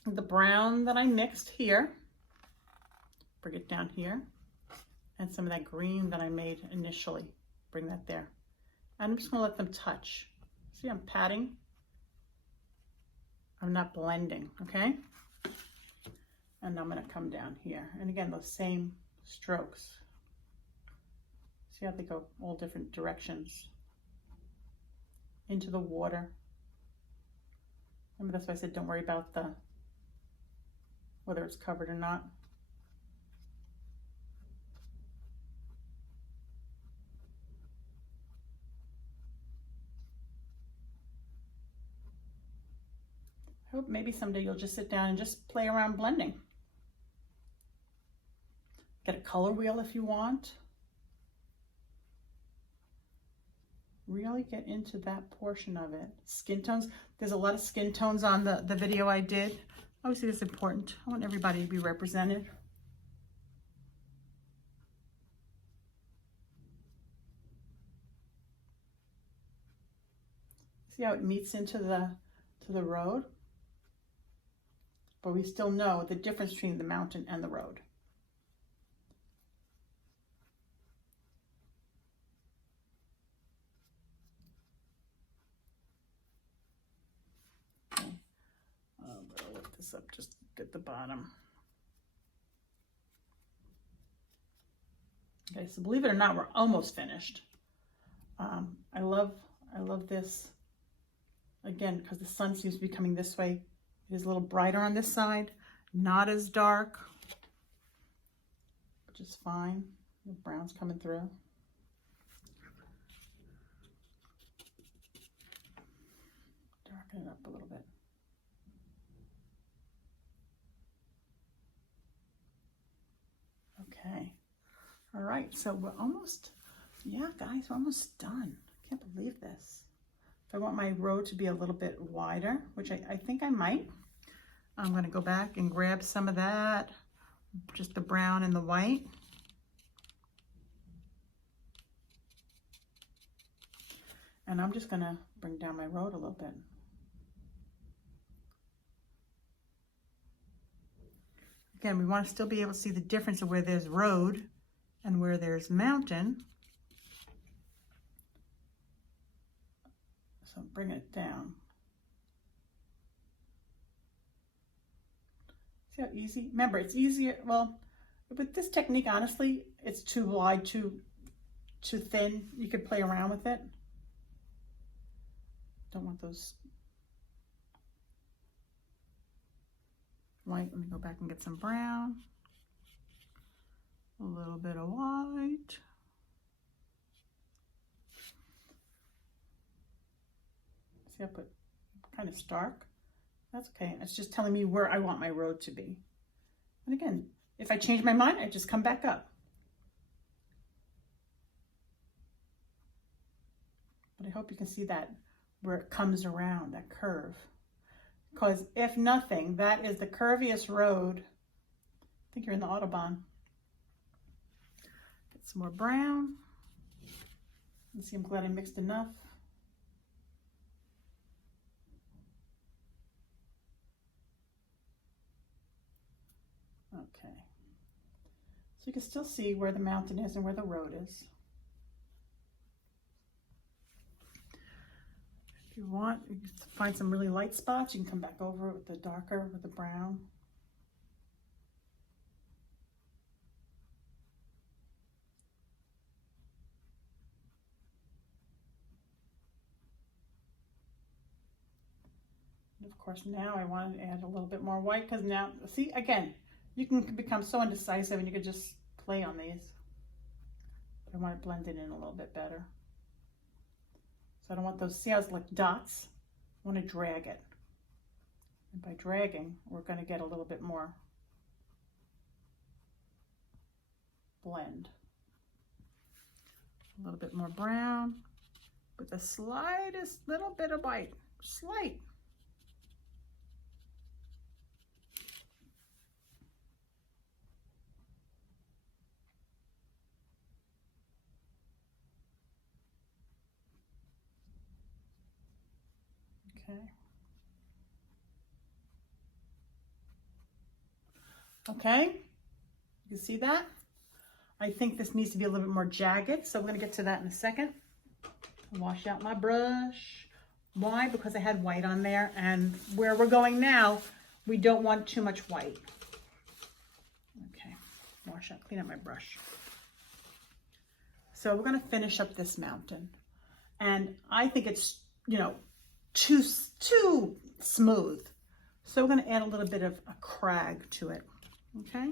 the brown that I mixed here, bring it down here, and some of that green that I made initially, bring that there. And I'm just gonna let them touch. See, I'm patting. I'm not blending, okay? And I'm gonna come down here. And again, those same strokes. See how they go all different directions into the water. Remember, that's why I said don't worry about whether it's covered or not. I hope maybe someday you'll just sit down and just play around blending. Get a color wheel if you want. Really get into that portion of it. Skin tones. There's a lot of skin tones on the video I did. Obviously, it's important. I want everybody to be represented. See how it meets into the road? But we still know the difference between the mountain and the road. Okay. I'll lift this up just at the bottom. Okay, so believe it or not, we're almost finished. I love this Again, because the sun seems to be coming this way, it is a little brighter on this side, not as dark, which is fine. The brown's coming through. Darken it up a little bit. Okay. All right, so we're almost, yeah, guys, we're almost done. I can't believe this. If I want my road to be a little bit wider, which I think I might, I'm going to go back and grab some of that, just the brown and the white. And I'm just going to bring down my road a little bit. Again, we want to still be able to see the difference of where there's road and where there's mountain. So bring it down. See how easy? Remember, it's easier. Well, with this technique, honestly, it's too wide, too thin. You could play around with it. Don't want those white. Let me go back and get some brown. A little bit of white. See, I put kind of stark. That's okay. It's just telling me where I want my road to be. And again, if I change my mind, I just come back up. But I hope you can see that where it comes around, that curve. Because if nothing, that is the curviest road. I think you're in the Autobahn. Get some more brown. You see, I'm glad I mixed enough. Okay. So you can still see where the mountain is and where the road is. If you want, you can find some really light spots. You can come back over with the darker, with the brown. And of course, now I want to add a little bit more white because now, see, again, you can become so indecisive and you could just play on these. But I want it blended in a little bit better. So I don't want those, see how it's like dots? I want to drag it. And by dragging, we're going to get a little bit more blend. A little bit more brown with the slightest little bit of white, slight. Okay. Okay, you can see that? I think this needs to be a little bit more jagged, so we're gonna get to that in a second. Wash out my brush. Why? Because I had white on there, and where we're going now, we don't want too much white. Okay, wash out, clean out my brush. So we're gonna finish up this mountain. And I think it's, you know, too smooth. So we're gonna add a little bit of a crag to it, okay?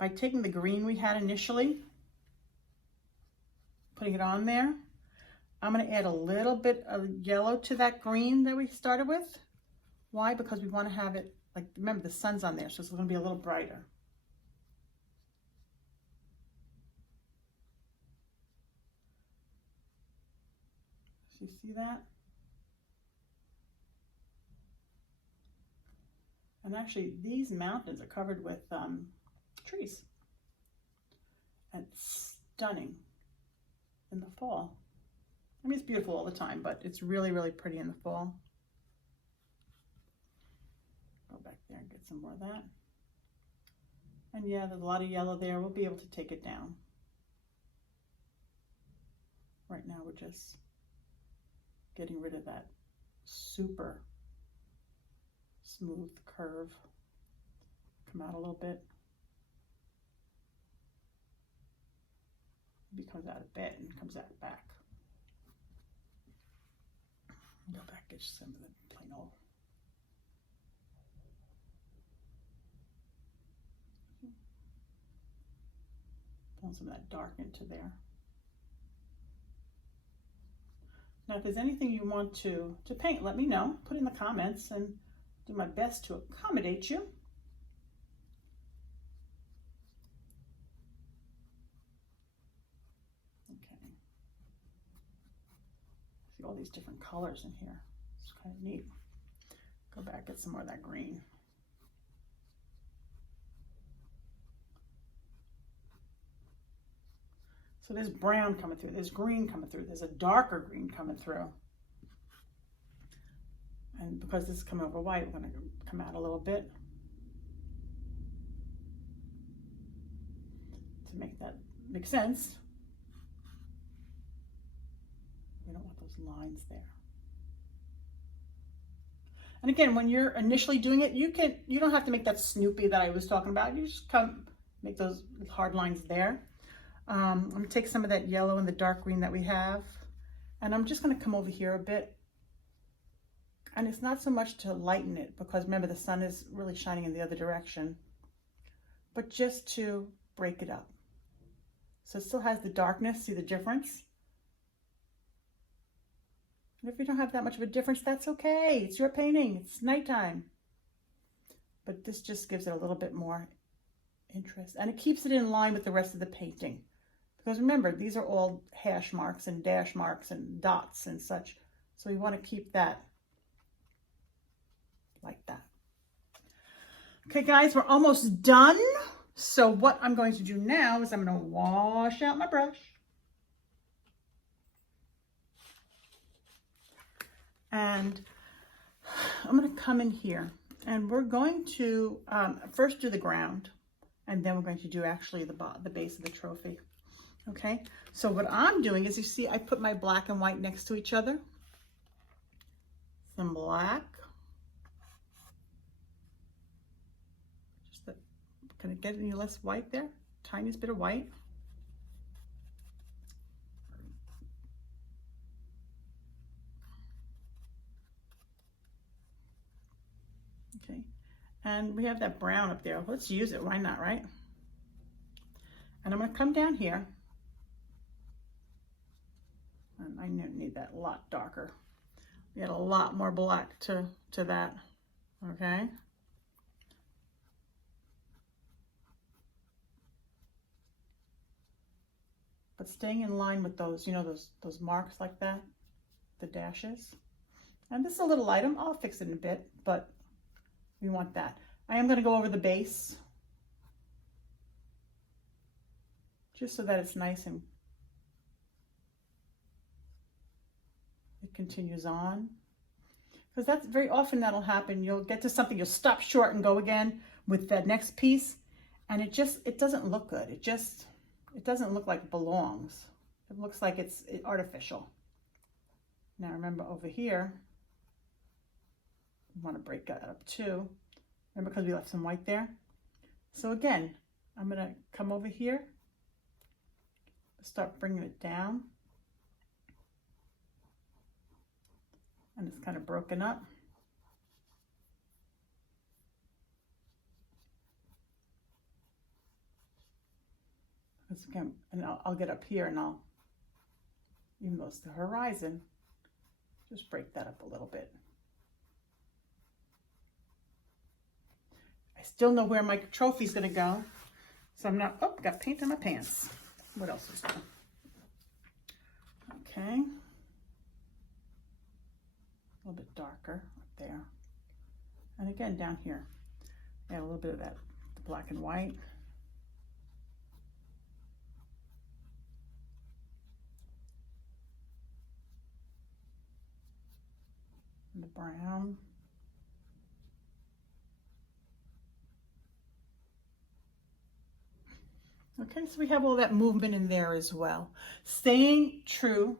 By taking the green we had initially, putting it on there, I'm gonna add a little bit of yellow to that green that we started with. Why? Because we wanna have it, like, remember the sun's on there, so it's gonna be a little brighter. So you see that? And actually, these mountains are covered with trees. And it's stunning in the fall. I mean, it's beautiful all the time, but it's really, really pretty in the fall. Go back there and get some more of that. And yeah, there's a lot of yellow there. We'll be able to take it down. Right now, we're just getting rid of that super smooth curve. Come out a little bit. Maybe comes out a bit and comes out back. Go back, get some of the plain old. Pull some of that dark into there. Now, if there's anything you want to paint, let me know. Put in the comments and do my best to accommodate you. Okay. See all these different colors in here. It's kind of neat. Go back, get some more of that green. So there's brown coming through, there's green coming through, there's a darker green coming through. And because this is coming over white, we're going to come out a little bit to make that make sense. We don't want those lines there. And again, when you're initially doing it, you don't have to make that Snoopy that I was talking about. You just make those hard lines there. I'm going to take some of that yellow and the dark green that we have, and I'm just going to come over here a bit. And it's not so much to lighten it, because remember the sun is really shining in the other direction, but just to break it up. So it still has the darkness, see the difference? And if you don't have that much of a difference, that's okay. It's your painting, it's nighttime. But this just gives it a little bit more interest, and it keeps it in line with the rest of the painting. Because remember, these are all hash marks and dash marks and dots and such. So we want to keep that like that. Okay, guys, we're almost done. So what I'm going to do now is I'm going to wash out my brush. And I'm going to come in here, and we're going to first do the ground, and then we're going to do actually the base of the trophy. Okay, so what I'm doing is, you see, I put my black and white next to each other. Some black. Just can it get any less white there? Tiniest bit of white. Okay, and we have that brown up there. Let's use it, why not, right? And I'm going to come down here. And I need that a lot darker. We got a lot more black to that, okay? But staying in line with those, you know, those marks like that, the dashes. And this is a little item, I'll fix it in a bit, but we want that. I am going to go over the base, just so that it's nice and it continues on. Because that's very often that'll happen. You'll get to something, you'll stop short and go again with that next piece, and it doesn't look good. It doesn't look like it belongs. It looks like it's artificial. Now remember over here, we want to break that up too. Remember, because we left some white there. So again, I'm going to come over here, start bringing it down. And it's kind of broken up. Again, and I'll get up here, and even though it's the horizon, just break that up a little bit. I still know where my trophy's going to go, so I'm not, oh, got paint on my pants. What else is there? Okay. A little bit darker up there. And again, down here, add a little bit of that black and white. And the brown. Okay, so we have all that movement in there as well. Staying true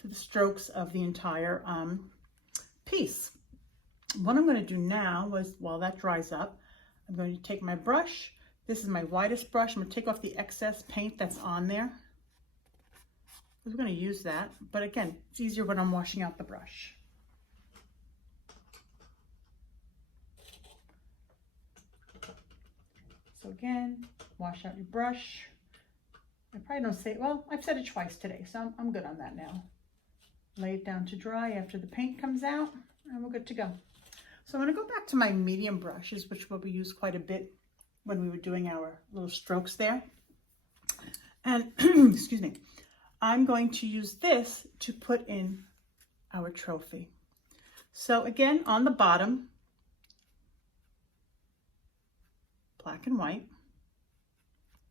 to the strokes of the entire piece. What I'm going to do now is, while that dries up, I'm going to take my brush. This is my widest brush. I'm going to take off the excess paint that's on there. We're going to use that, but again, it's easier when I'm washing out the brush. So again, wash out your brush. I probably don't say, well, I've said it twice today, so I'm good on that now. Lay it down to dry after the paint comes out, and we're good to go. So I'm going to go back to my medium brushes, which will be used quite a bit when we were doing our little strokes there. And, excuse me, I'm going to use this to put in our trophy. So again, on the bottom, black and white.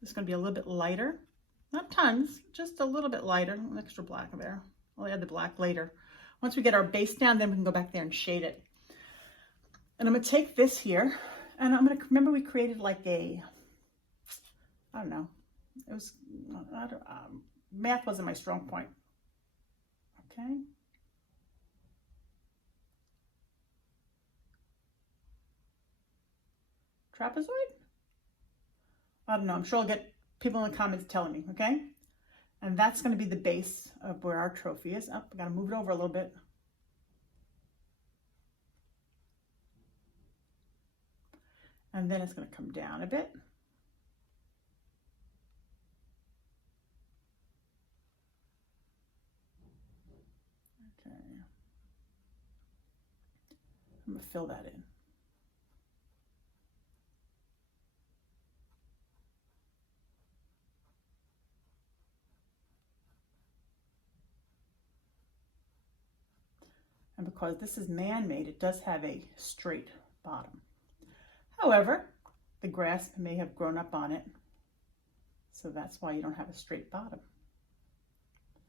It's going to be a little bit lighter. Not tons, just a little bit lighter. An extra black there. I'll add the black later. Once we get our base down, then we can go back there and shade it. And I'm going to take this here, and I'm going to, remember we created like a, I don't know, it was, math wasn't my strong point. Okay. Trapezoid? I don't know, I'm sure I'll get people in the comments telling me, okay? And that's going to be the base of where our trophy is. Oh, I got to move it over a little bit. And then it's going to come down a bit. Okay. I'm going to fill that in. And because this is man-made, it does have a straight bottom. However, the grass may have grown up on it, so that's why you don't have a straight bottom.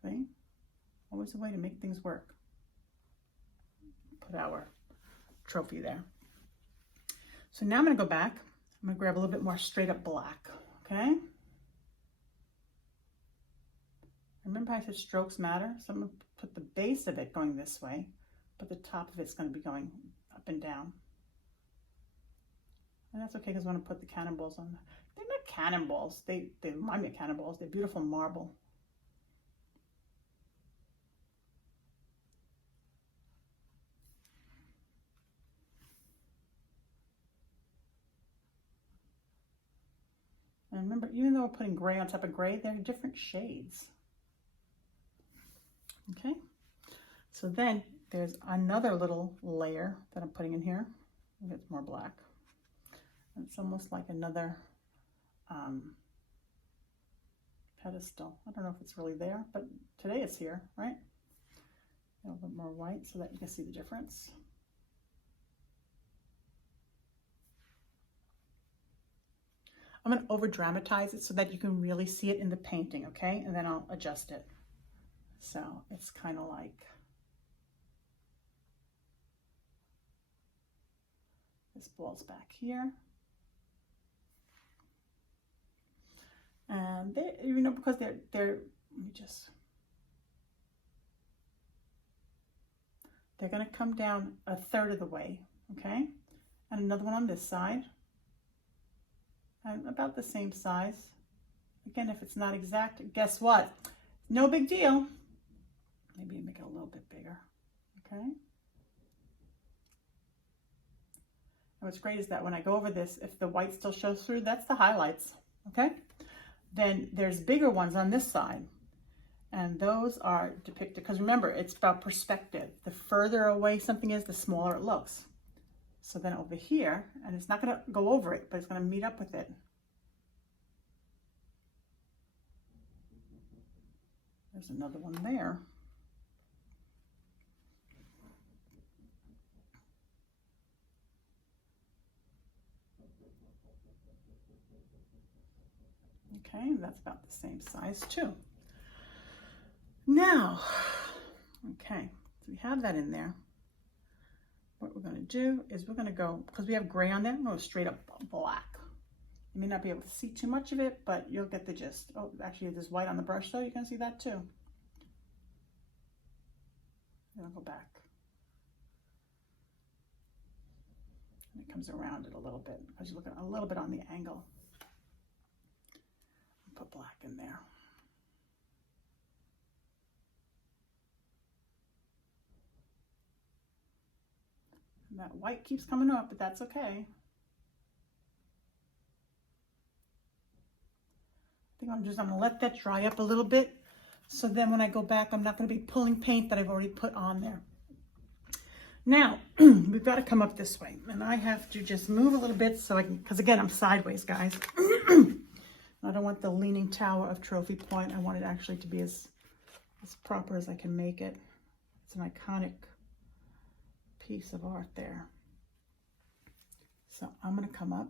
See? Always a way to make things work. Put our trophy there. So now I'm going to go back. I'm going to grab a little bit more straight up black, okay? Remember I said strokes matter? So I'm going to put the base of it going this way, but the top of it's going to be going up and down. And that's okay because I want to put the cannonballs on. They're not cannonballs. They remind me of cannonballs. They're beautiful marble. And remember, even though we're putting gray on top of gray, they're different shades. Okay. So then there's another little layer that I'm putting in here. It's more black. It's almost like another pedestal. I don't know if it's really there, but today it's here, right? A little bit more white so that you can see the difference. I'm going to over dramatize it so that you can really see it in the painting, okay? And then I'll adjust it. So it's kind of like this ball's back here. And they, you know, because they're, let me just, they're going to come down a third of the way, okay? And another one on this side. And about the same size. Again, if it's not exact, guess what? No big deal. Maybe make it a little bit bigger, okay? And what's great is that when I go over this, if the white still shows through, that's the highlights, okay? Then there's bigger ones on this side. And those are depicted, because remember, it's about perspective. The further away something is, the smaller it looks. So then over here, and it's not going to go over it, but it's going to meet up with it. There's another one there. Okay, that's about the same size too. Now, okay, so we have that in there. What we're going to do is we're going to go, because we have gray on there, I'm going to go straight up black. You may not be able to see too much of it, but you'll get the gist. Oh, actually there's white on the brush, so you can see that too. And I'll go back. And it comes around it a little bit, because you're looking a little bit on the angle. Put black in there. And that white keeps coming up, but that's okay. think I'm gonna let that dry up a little bit. So then when I go back, I'm not gonna be pulling paint that I've already put on there. Now, we've got to come up this way, and I have to just move a little bit so I can, because again, I'm sideways, guys. I don't want the leaning tower of Trophy Point. I want it actually to be as proper as I can make it. It's an iconic piece of art there. So I'm going to come up.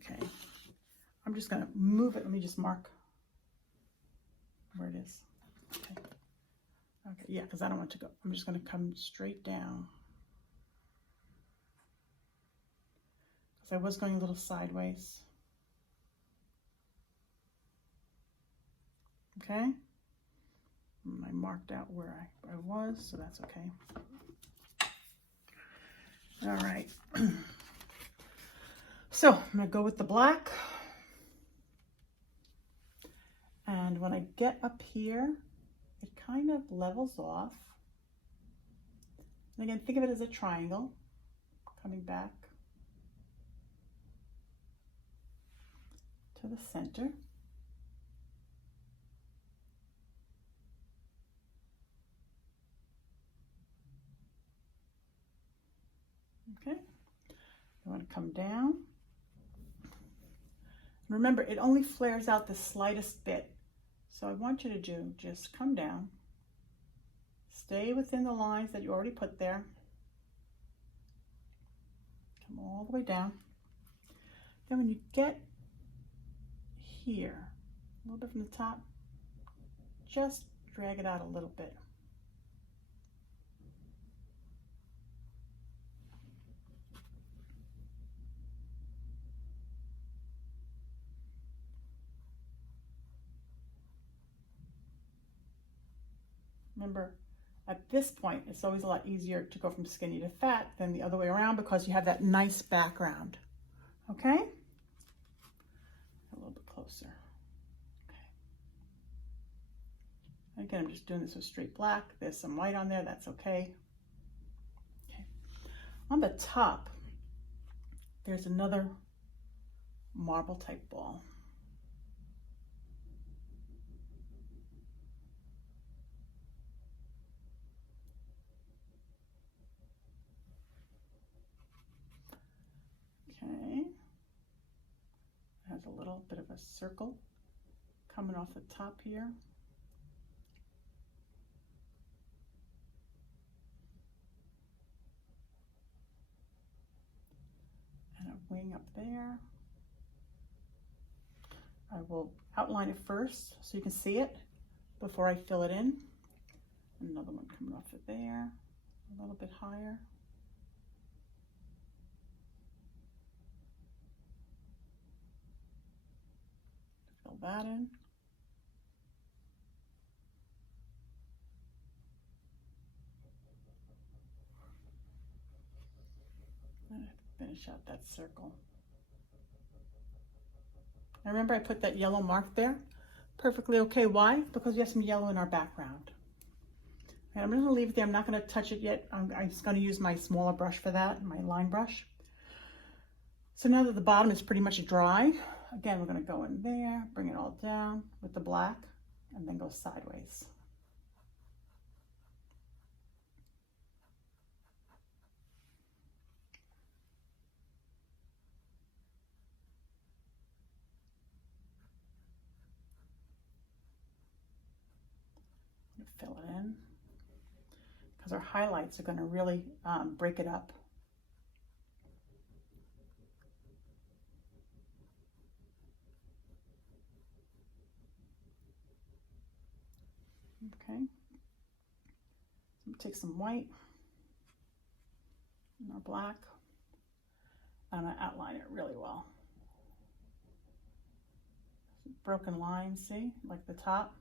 Okay. I'm just going to move it. Let me just mark where it is. Okay. Okay, yeah, because I don't want to go. I'm just going to come straight down. Because I was going a little sideways. Okay. And I marked out where I was, so that's okay. All right. So I'm going to go with the black. And when I get up here, it kind of levels off. And again, think of it as a triangle coming back to the center. Okay, you want to come down. Remember, it only flares out the slightest bit. So I want you to do, just come down. Stay within the lines that you already put there. Come all the way down. Then when you get here, a little bit from the top, just drag it out a little bit. Remember, at this point, it's always a lot easier to go from skinny to fat than the other way around because you have that nice background. Okay? A little bit closer. Okay. Again, I'm just doing this with straight black. There's some white on there. That's okay. Okay. On the top, there's another marble type ball. Okay, it has a little bit of a circle coming off the top here. And a wing up there. I will outline it first so you can see it before I fill it in. Another one coming off it there, a little bit higher. Fill that in. And finish out that circle. And remember, I put that yellow mark there. Perfectly okay. Why? Because we have some yellow in our background. And I'm going to leave it there. I'm not going to touch it yet. I'm just going to use my smaller brush for that, my line brush. So now that the bottom is pretty much dry, again, we're going to go in there, bring it all down with the black, and then go sideways. Fill it in because our highlights are going to really break it up. Okay, so take some white and our black, and I outline it really well. Broken lines, see, like the top.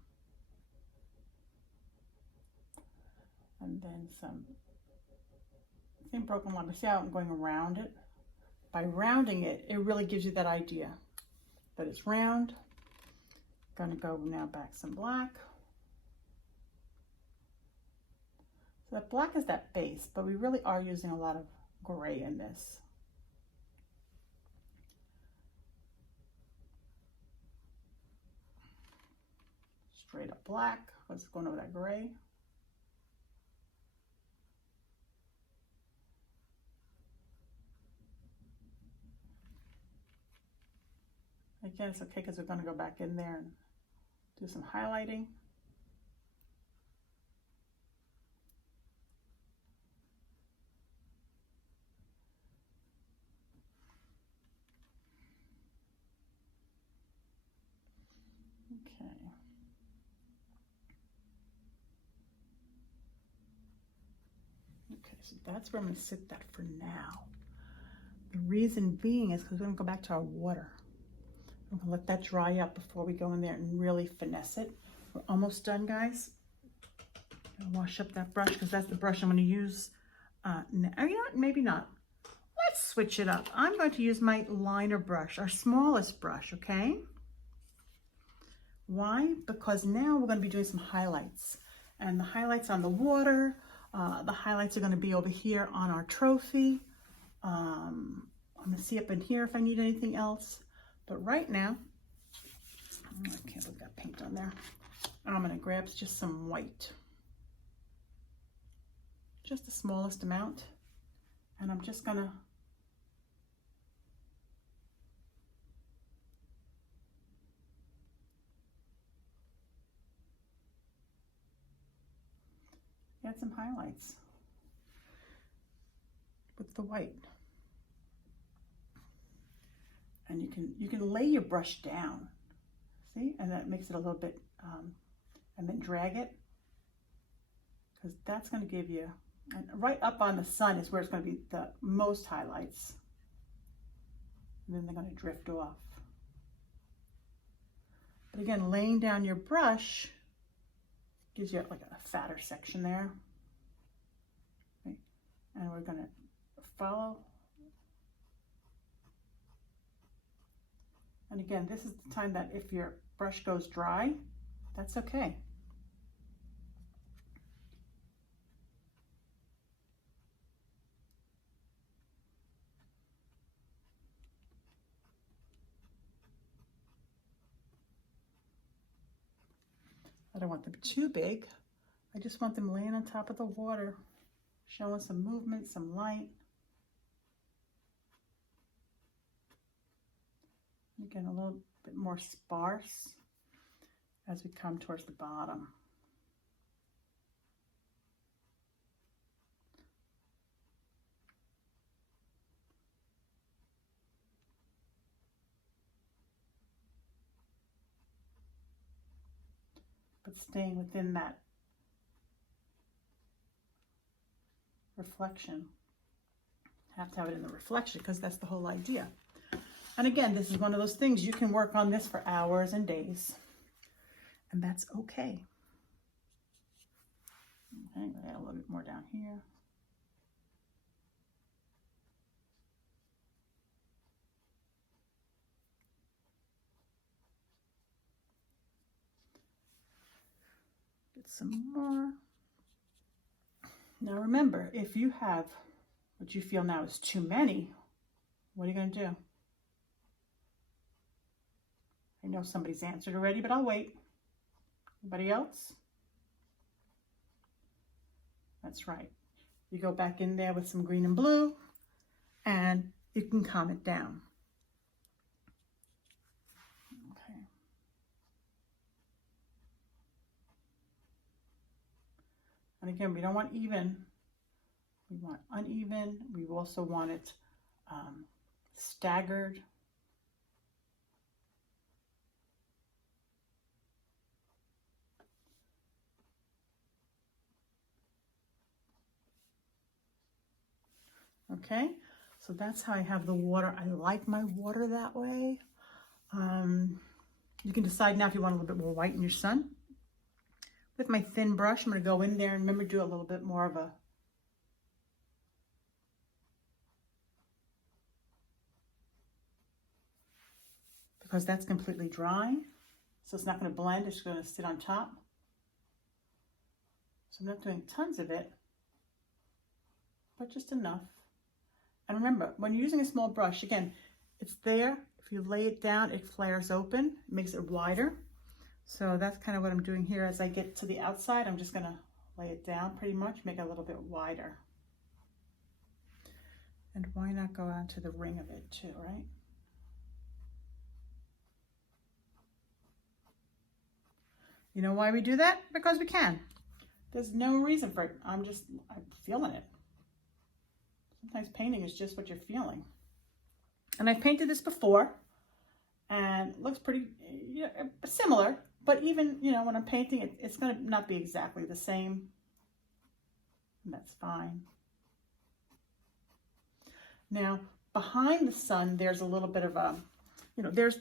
And then some same broken line, but see how I'm going around it? By rounding it, it really gives you that idea that it's round. Gonna go now back some black. So that black is that base, but we really are using a lot of gray in this. straight up black. Let's go over that gray. Again, it's okay because we're going to go back in there and do some highlighting. Okay. Okay, so that's where I'm going to sit that for now. The reason being is because we're going to go back to our water. I'm going to let that dry up before we go in there and really finesse it. We're almost done, guys. I'll wash up that brush because that's the brush I'm going to use. You know what? Maybe not. Let's switch it up. I'm going to use my liner brush, our smallest brush, okay? Why? Because now we're going to be doing some highlights. And the highlights on the water, the highlights are going to be over here on our trophy. I'm going to see up in here if I need anything else. But right now, I can't put that paint on there. I'm going to grab just some white. Just the smallest amount. And I'm just going to add some highlights with the white. And you can lay your brush down, see, and that makes it a little bit, and then drag it, because that's going to give you, and right up on the sun is where it's going to be the most highlights, and then they're going to drift off. But again, laying down your brush gives you like a fatter section there, right? And we're going to follow. And again, this is the time that if your brush goes dry, that's okay. I don't want them too big. I just want them laying on top of the water, showing some movement, some light. Again, a little bit more sparse as we come towards the bottom. But staying within that reflection. Have to have it in the reflection because that's the whole idea. And again, this is one of those things you can work on this for hours and days, and that's okay. Okay, I'm gonna add a little bit more down here. Get some more. Now remember, if you have what you feel now is too many, what are you going to do? I know somebody's answered already, but I'll wait. Anybody else? That's right. You go back in there with some green and blue, and you can calm it down. Okay. And again, we don't want even. We want uneven. We also want it staggered. Okay, so that's how I have the water. I like my water that way. You can decide now if you want a little bit more white in your sun. With my thin brush, I'm going to go in there and remember do a little bit more of a because that's completely dry, so it's not going to blend, it's going to sit on top. So I'm not doing tons of it, but just enough. And remember, when you're using a small brush, again, it's there. If you lay it down, it flares open, it makes it wider. So that's kind of what I'm doing here. As I get to the outside, I'm just gonna lay it down pretty much, make it a little bit wider. And why not go on to the ring of it too, right? You know why we do that? Because we can. There's no reason for it. I'm feeling it. Sometimes painting is just what you're feeling. And I've painted this before, and it looks pretty similar, but even, when I'm painting it, it's going to not be exactly the same. And that's fine. Now, behind the sun, there's a little bit of a, there's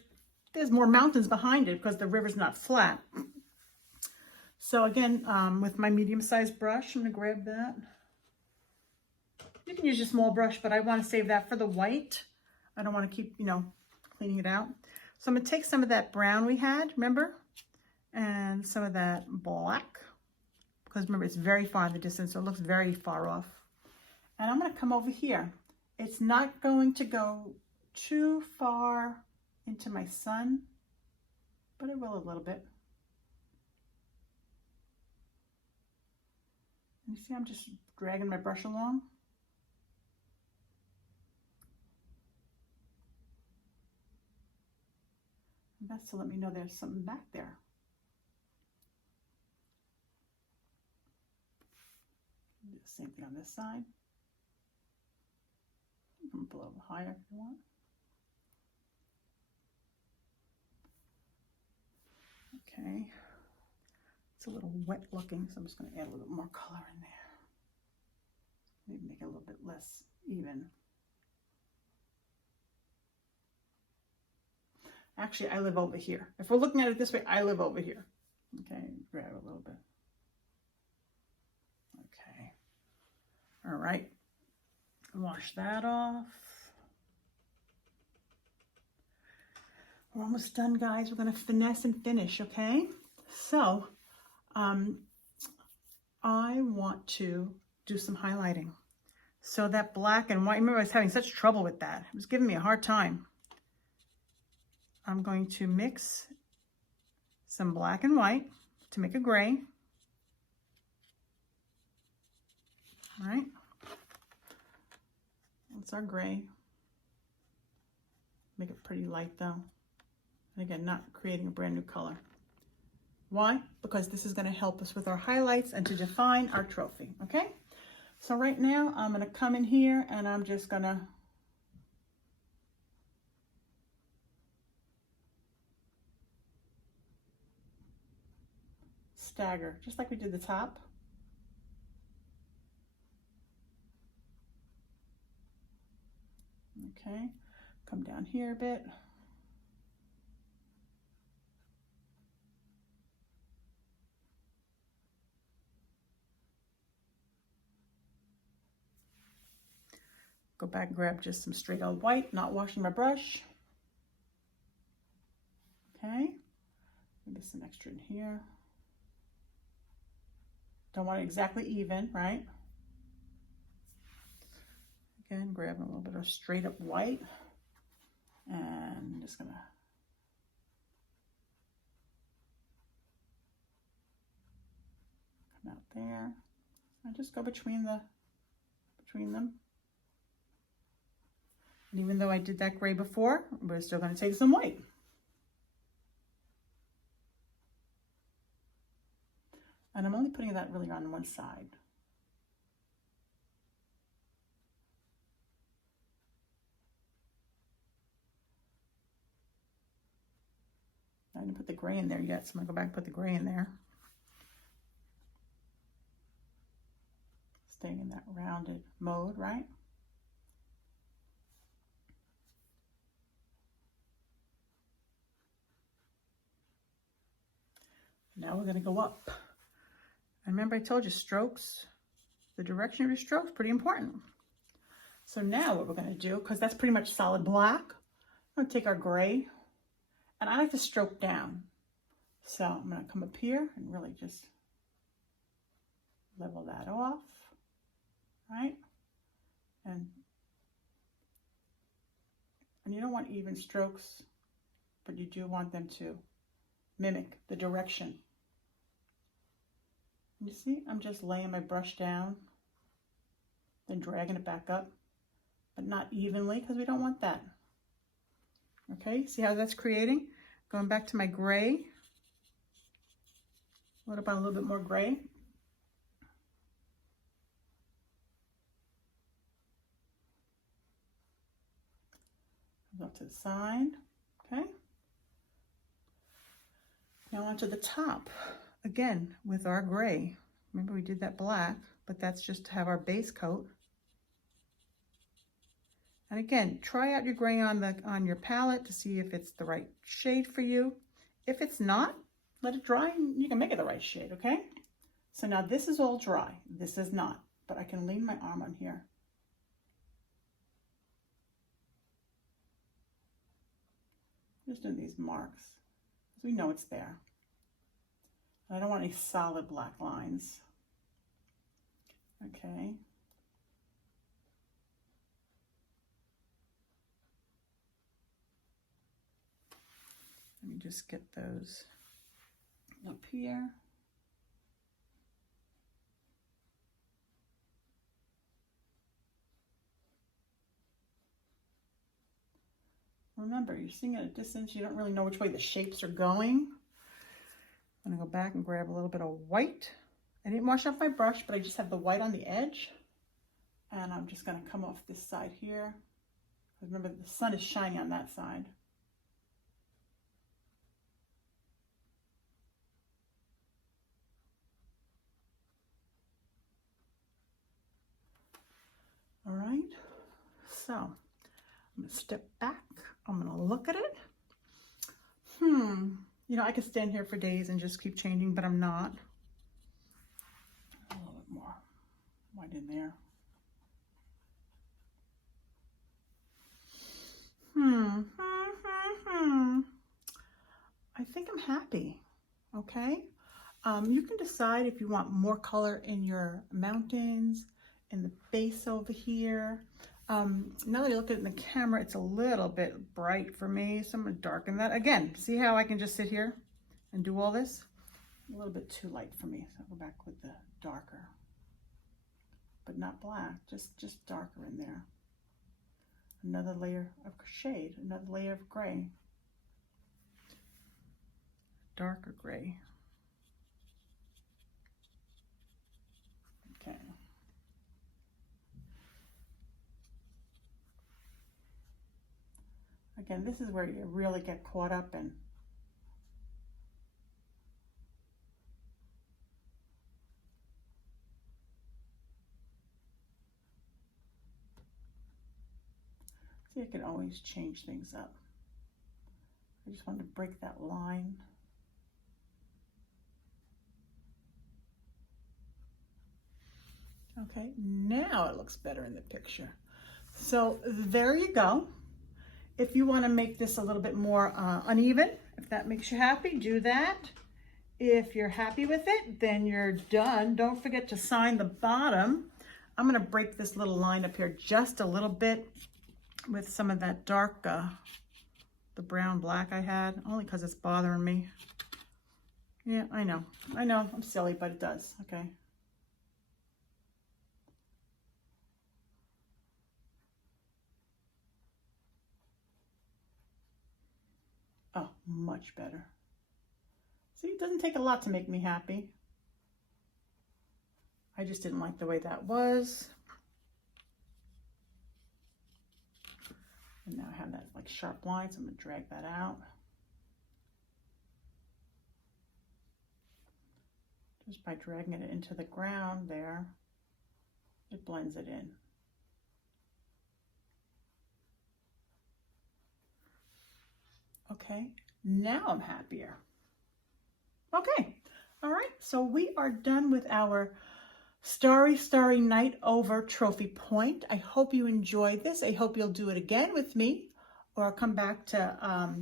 more mountains behind it because the river's not flat. So again, with my medium-sized brush, I'm going to grab that. You can use your small brush, but I want to save that for the white. I don't want to keep, cleaning it out. So I'm going to take some of that brown we had, remember? And some of that black. Because remember, it's very far in the distance, so it looks very far off. And I'm going to come over here. It's not going to go too far into my sun, but it will a little bit. You see, I'm just dragging my brush along. And that's to let me know there's something back there. Do the same thing on this side. You can put a little higher if you want. Okay. It's a little wet looking, so I'm just going to add a little bit more color in there. Maybe make it a little bit less even. Actually, I live over here. If we're looking at it this way, I live over here. Okay, grab a little bit. Okay. All right. Wash that off. We're almost done, guys. We're going to finesse and finish, okay? So, I want to do some highlighting. So that black and white, remember I was having such trouble with that. It was giving me a hard time. I'm going to mix some black and white to make a gray. All right. That's our gray. Make it pretty light though. And again, not creating a brand new color. Why? Because this is going to help us with our highlights and to define our trophy, okay? So right now, I'm going to come in here and I'm just going to stagger, just like we did the top. Okay, come down here a bit. Go back and grab just some straight on white, not washing my brush. Okay, maybe some extra in here. Don't want it exactly even, right? Again, grabbing a little bit of straight up white. And I'm just gonna come out there. And just go between them. And even though I did that gray before, we're still going to take some white. And I'm only putting that really on one side. I didn't put the gray in there yet, so I'm going to go back and put the gray in there. Staying in that rounded mode, right? Now we're going to go up. And remember I told you strokes, the direction of your strokes, pretty important. So now what we're going to do, because that's pretty much solid black, I'm going to take our gray, and I like to stroke down. So I'm going to come up here and really just level that off, right? And you don't want even strokes, but you do want them to mimic the direction. You see, I'm just laying my brush down, then dragging it back up, but not evenly because we don't want that. Okay, see how that's creating? Going back to my gray. What about a little bit more gray? Up to the side, okay? Now onto the top, again, with our gray. Remember we did that black, but that's just to have our base coat. And again, try out your gray on your palette to see if it's the right shade for you. If it's not, let it dry and you can make it the right shade, okay? So now this is all dry. This is not, but I can lean my arm on here. Just doing these marks, because we know it's there. I don't want any solid black lines. Okay. Let me just get those up here. Remember, you're seeing at a distance, you don't really know which way the shapes are going. I'm gonna go back and grab a little bit of white. I didn't wash off my brush, but I just have the white on the edge. And I'm just gonna come off this side here. Remember, the sun is shining on that side. All right, so I'm gonna step back. I'm gonna look at it. You know, I could stand here for days and just keep changing, but I'm not. A little bit more white in there. I think I'm happy, okay? You can decide if you want more color in your mountains, in the base over here. Now that you look at it in the camera, it's a little bit bright for me, so I'm gonna darken that. Again, see how I can just sit here and do all this? A little bit too light for me, so I'll go back with the darker. But not black, just darker in there. Another layer of shade, another layer of gray. Darker gray. Okay. Again, this is where you really get caught up in. See, I can always change things up. I just wanted to break that line. Okay, now it looks better in the picture. So there you go. If you want to make this a little bit more uneven, if that makes you happy, do that. If you're happy with it, then you're done. Don't forget to sign the bottom. I'm going to break this little line up here just a little bit with some of that dark, the brown black I had, only because it's bothering me. Yeah, I know, I'm silly, but it does, okay. Oh, much better. See, it doesn't take a lot to make me happy. I just didn't like the way that was. And now I have that like sharp line, so I'm gonna drag that out. Just by dragging it into the ground there, it blends it in. Okay, now I'm happier. Okay, all right, so we are done with our Starry Night over Trophy Point. I hope you enjoyed this. I hope you'll do it again with me, or come back to,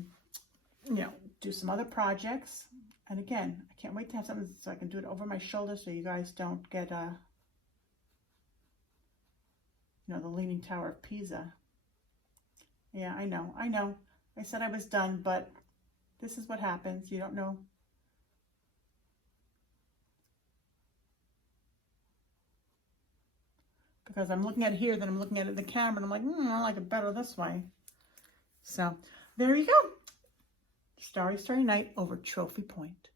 you know, do some other projects. And again, I can't wait to have something so I can do it over my shoulder so you guys don't get, you know, the Leaning Tower of Pisa. Yeah, I know. I said I was done, but This is what happens. You don't know. Because I'm looking at it here, then I'm looking at it in the camera, and I'm like, I like it better this way. So there you go. Starry, Starry Night over Trophy Point.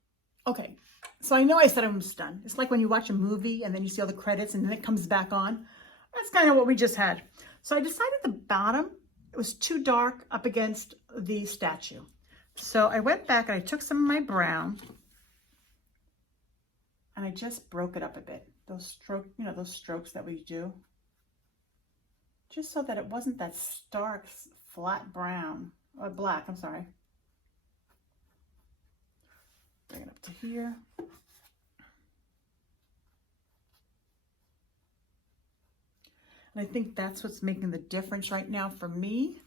Okay, so I know I said I was done. It's like when you watch a movie and then you see all the credits and then it comes back on. That's kind of what we just had. So I decided the bottom, it was too dark up against the statue. So I went back and I took some of my brown and I just broke it up a bit. Those strokes that we do. Just so that it wasn't that stark, flat brown, or black, I'm sorry. Bring it up to here. And I think that's what's making the difference right now for me.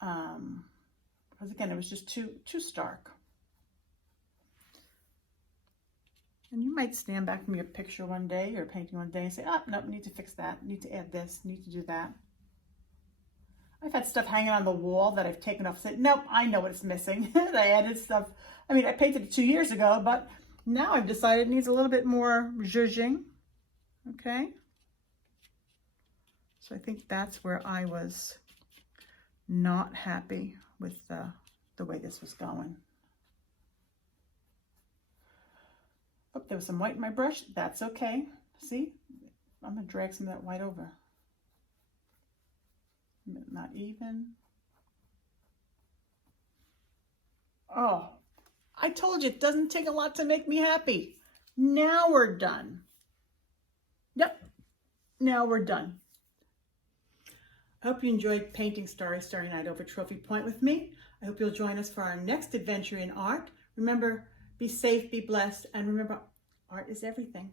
Because again, it was just too stark. And you might stand back from your picture one day or painting one day and say, oh, nope, need to fix that, need to add this, need to do that. I've had stuff hanging on the wall that I've taken off and said, nope, I know what it's missing. I added stuff. I mean, I painted it 2 years ago, but now I've decided it needs a little bit more zhuzhing. Okay. So I think that's where I was not happy with the way this was going. Oh, there was some white in my brush. That's okay. See, I'm going to drag some of that white over. Not even. Oh, I told you it doesn't take a lot to make me happy. Now we're done. Yep, now we're done. I hope you enjoyed painting Starry, Starry Night over Trophy Point with me. I hope you'll join us for our next adventure in art. Remember, be safe, be blessed, and remember, art is everything.